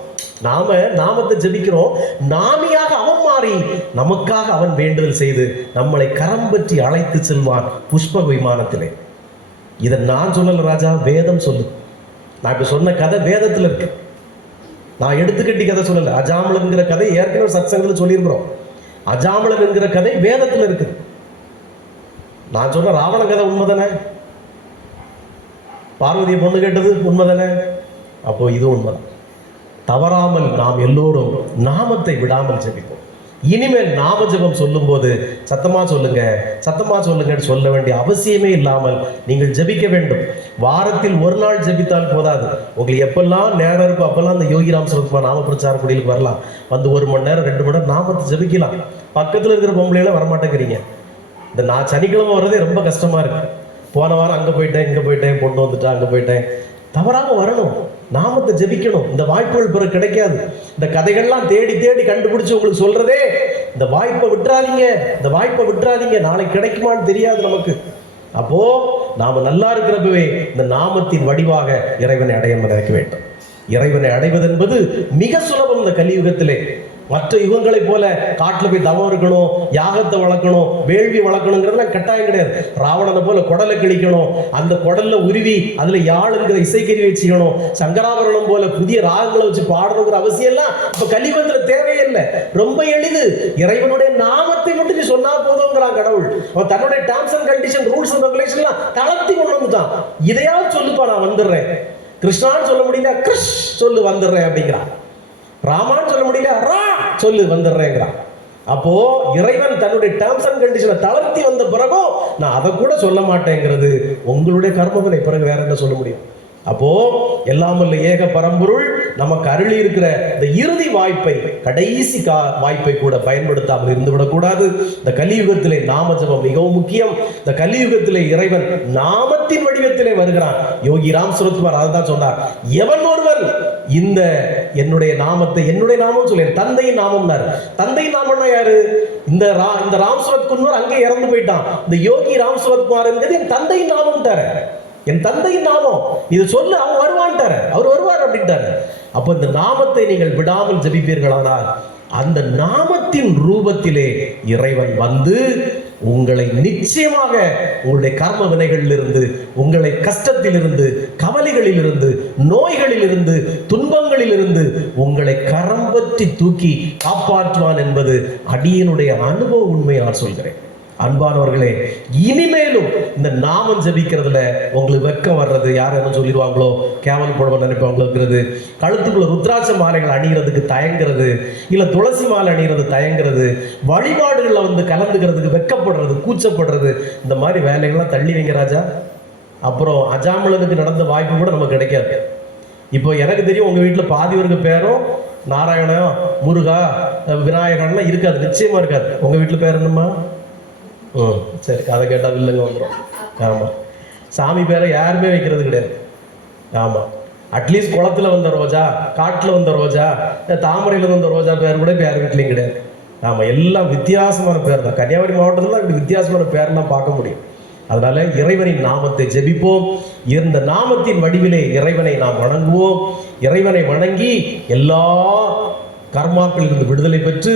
நாமத்தை ஜபிக்கிறோம், நாமியாக அவன் மாறி நமக்காக அவன் வேண்டுதல் செய்து நம்மளை கரம் பற்றி அழைத்து செல்வான் புஷ்ப விமானத்திலே. இதை நான் சொல்லல ராஜா, வேதம் சொல்லு. நான் இப்ப சொன்ன கதை வேதத்தில் இருக்கு. நான் எடுத்துக்கட்டி கதை சொல்லல. அஜாமலன் என்கிற கதை ஏற்கனவே சத்சங்கத்தில் சொல்லியிருக்கிறோம். அஜாமலன் என்கிற கதை வேதத்தில் இருக்கு. நான் சொன்ன ராவண கதை உண்மைதானே? பார்வதியை பொண்ணு கேட்டது உண்மைதானே? அப்போ இது உண்மைதான். தவறாமல் நாம் எல்லோரும் நாமத்தை விடாமல் ஜெபிப்போம். இனிமேல் நாம ஜெபம் சொல்லும்போது சத்தமா சொல்லுங்க, சத்தமா சொல்லுங்கன்னு சொல்ல வேண்டிய அவசியமே இல்லாமல் நீங்கள் ஜெபிக்க வேண்டும். வாரத்தில் ஒரு நாள் ஜெபித்தால் போதாது. உங்களுக்கு எப்பெல்லாம் நேரம் இருக்கோ அப்பெல்லாம் இந்த யோகிராம் சுரத்குமார் நாம பிரச்சார குடிலுக்கு வரலாம். வந்து 1 மணி நேரம் 2 மணி நேரம் நாமத்தை ஜெபிக்கலாம். பக்கத்தில் இருக்கிற பொம்பளையில வரமாட்டேங்கிறீங்க. இந்த நான் சனிக்கிழமை வர்றதே ரொம்ப கஷ்டமா இருக்கு. போன வாரம் அங்கே போயிட்டேன், இங்கே போயிட்டேன், பொண்ணு வந்துட்டேன், அங்கே போயிட்டேன். தவறாம வரணும், நாமத்தை ஜெபிக்கணும். இந்த வாய்ப்புகள் பிறகு கிடைக்காது. இந்த கதைகள்லாம் தேடி தேடி கண்டுபிடிச்சு உங்களுக்கு சொல்றதே, இந்த வாய்ப்பை விட்டுறாதீங்க, இந்த வாய்ப்பை விட்டுறாதீங்க. நாளைக்கு கிடைக்குமான்னு தெரியாது நமக்கு. அப்போ நாம நல்லா இருக்கிறப்பவே இந்த நாமத்தின் வடிவாக இறைவனை அடைய நினைக்க வேண்டும். இறைவனை அடைவது என்பது மிக சுலபம் இந்த கலியுகத்திலே. மற்ற யுகங்களை போல காட்டில் போய் தவம் இருக்கணும், யாகத்தை வளர்க்கணும், வேள்வி வளர்க்கணுங்கிறதுலாம் கட்டாயம் கிடையாது. ராவணனை போல குடலை கிழிக்கணும், அந்த குடல்ல உருவி அதுல யாழுங்கிற இசைக்கருவி வச்சுக்கணும், சங்கராபரணம் போல புதிய ராகங்களை வச்சு பாடணுங்கிற அவசியம் எல்லாம் இப்ப கலியுகத்துல தேவையே இல்லை. ரொம்ப எளிது. இறைவனுடைய நாமத்தை மட்டும் நீ சொன்னா போதுங்கிறான் கடவுள். அவன் தன்னுடைய terms and condition, rules and ரெகுலேஷன்லாம் தளர்த்தி கொண்டு வந்துட்டான். இதையாவது சொல்லுப்பா, நான் வந்துடுறேன். கிருஷ்ணான்னு சொல்ல முடியல, கிருஷ் சொல்லு வந்துடுறேன் அப்படிங்கிறான். ராமான்னு சொல்ல முடியல, ரா சொல்லு வந்துடுறேங்கிறான். அப்போ இறைவன் தன்னுடைய டேர்ம்ஸ் அண்ட் கண்டிஷனை தளர்த்தி வந்த பிறகும் நான் அதை கூட சொல்ல மாட்டேங்கிறது உங்களுடைய கர்மவினை. பிறகு வேற என்ன சொல்ல முடியும்? அப்போ எல்லாம் வல்ல ஏக பரம்பொருள் நமக்கு அருளி இருக்கிற இந்த இறுதி வாய்ப்பை, கடைசி வாய்ப்பை கூட பயன்படுத்தாமல் இருந்துவிடக் கூடாது. இந்த கலியுகத்திலே நாம ஜபம் மிகவும் முக்கியம். இந்த கலியுகத்திலே இறைவன் நாமத்தின் வடிவத்திலே வருகிறான். யோகி ராம் சுரத்குமார் அதை தான் சொன்னார். எவன் ஒருவன் இந்த என்னுடைய நாமத்தை, என்னுடைய நாமம் சொல்ல தந்தையின் நாமம்னார். தந்தையின் நாமம்னா யாரு? இந்த ராம் சுரத்குமார் அங்கே இறந்து போயிட்டான். இந்த யோகி ராம் சுரத்குமார் என்கிறது என் தந்தையின் நாமம் தர, என் தந்தையின் நாமம், இது சொல்லு, அவன் வருவான்ட்டாரு, அவர் வருவார் அப்படின்ட்டாரு. அப்போ இந்த நாமத்தை நீங்கள் விடாமல் ஜபிப்பீர்களானால் அந்த நாமத்தின் ரூபத்திலே இறைவன் வந்து உங்களை நிச்சயமாக உங்களுடைய கர்ம வினைகளிலிருந்து, உங்களை கஷ்டத்திலிருந்து, கவலைகளிலிருந்து, நோய்களிலிருந்து, துன்பங்களிலிருந்து உங்களை கரம் பற்றி தூக்கி காப்பாற்றுவான் என்பது அடியனுடைய அனுபவ உண்மையால் சொல்கிறேன். அன்பானவர்களே, இனிமேலும் இந்த நாமம் ஜபிக்கிறதுல உங்களுக்கு வெக்கம் வர்றது, யார் என்ன சொல்லிடுவாங்களோ, கேவல் போடுவோம் நினைப்பாங்களோ இருக்கிறது, கழுத்துக்குள்ள ருத்ராட்ச மாலைகள் அணிகிறதுக்கு தயங்குறது, இல்லை துளசி மாலை அணிகிறது தயங்குறது, வழிபாடுகளில் வந்து கலந்துக்கிறதுக்கு வெக்கப்படுறது, கூச்சப்படுறது, இந்த மாதிரி வேலைகள்லாம் தள்ளி வைங்க ராஜா. அப்புறம் அஜாமலனுக்கு நடந்த வாய்ப்பு கூட நமக்கு கிடைக்காது. இப்போ எனக்கு தெரியும் உங்கள் வீட்டில் பாதி பேருக்கு பேரும் நாராயணன், முருகா, விநாயகன்லாம் இருக்காது, நிச்சயமாக இருக்காது. உங்கள் வீட்டில் பேர் என்னம்மா? சரி, அதை கேட்டால் இல்லைங்க வந்துடும். ஆமாம், சாமி பேரை யாருமே வைக்கிறது கிடையாது. ஆமாம், அட்லீஸ்ட் குளத்தில் வந்த ரோஜா, காட்டில் வந்த ரோஜா, தாமரையில் வந்த ரோஜா பேர் கூட இப்போ யார் வீட்லையும் கிடையாது. ஆமாம், எல்லாம் வித்தியாசமான பேர் தான். கன்னியாகுமரி மாவட்டத்தில் தான் இப்படி வித்தியாசமான பேர்லாம் பார்க்க முடியும். அதனால இறைவனின் நாமத்தை ஜெபிப்போம். இந்த நாமத்தின் வடிவிலே இறைவனை நாம் வணங்குவோம். இறைவனை வணங்கி எல்லா கர்மாக்களிலிருந்து விடுதலை பெற்று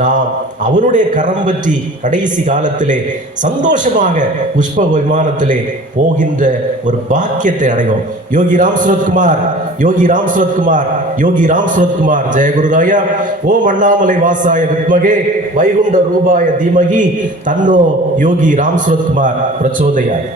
நாம் அவனுடைய கரம் பற்றி கடைசி காலத்திலே சந்தோஷமாக புஷ்ப விமானத்திலே போகின்ற ஒரு பாக்கியத்தை அடைவோம். யோகி ராம் சுரத்குமார், யோகி ராம் சுரத்குமார், யோகி ராம் சுரத்குமார். ஜெய குருதாயா. ஓம் அண்ணாமலை வாசாய வித்மகே வைகுண்ட ரூபாய தீமகி தன்னோ யோகி ராம் சுரத்குமார் பிரச்சோதயாய்.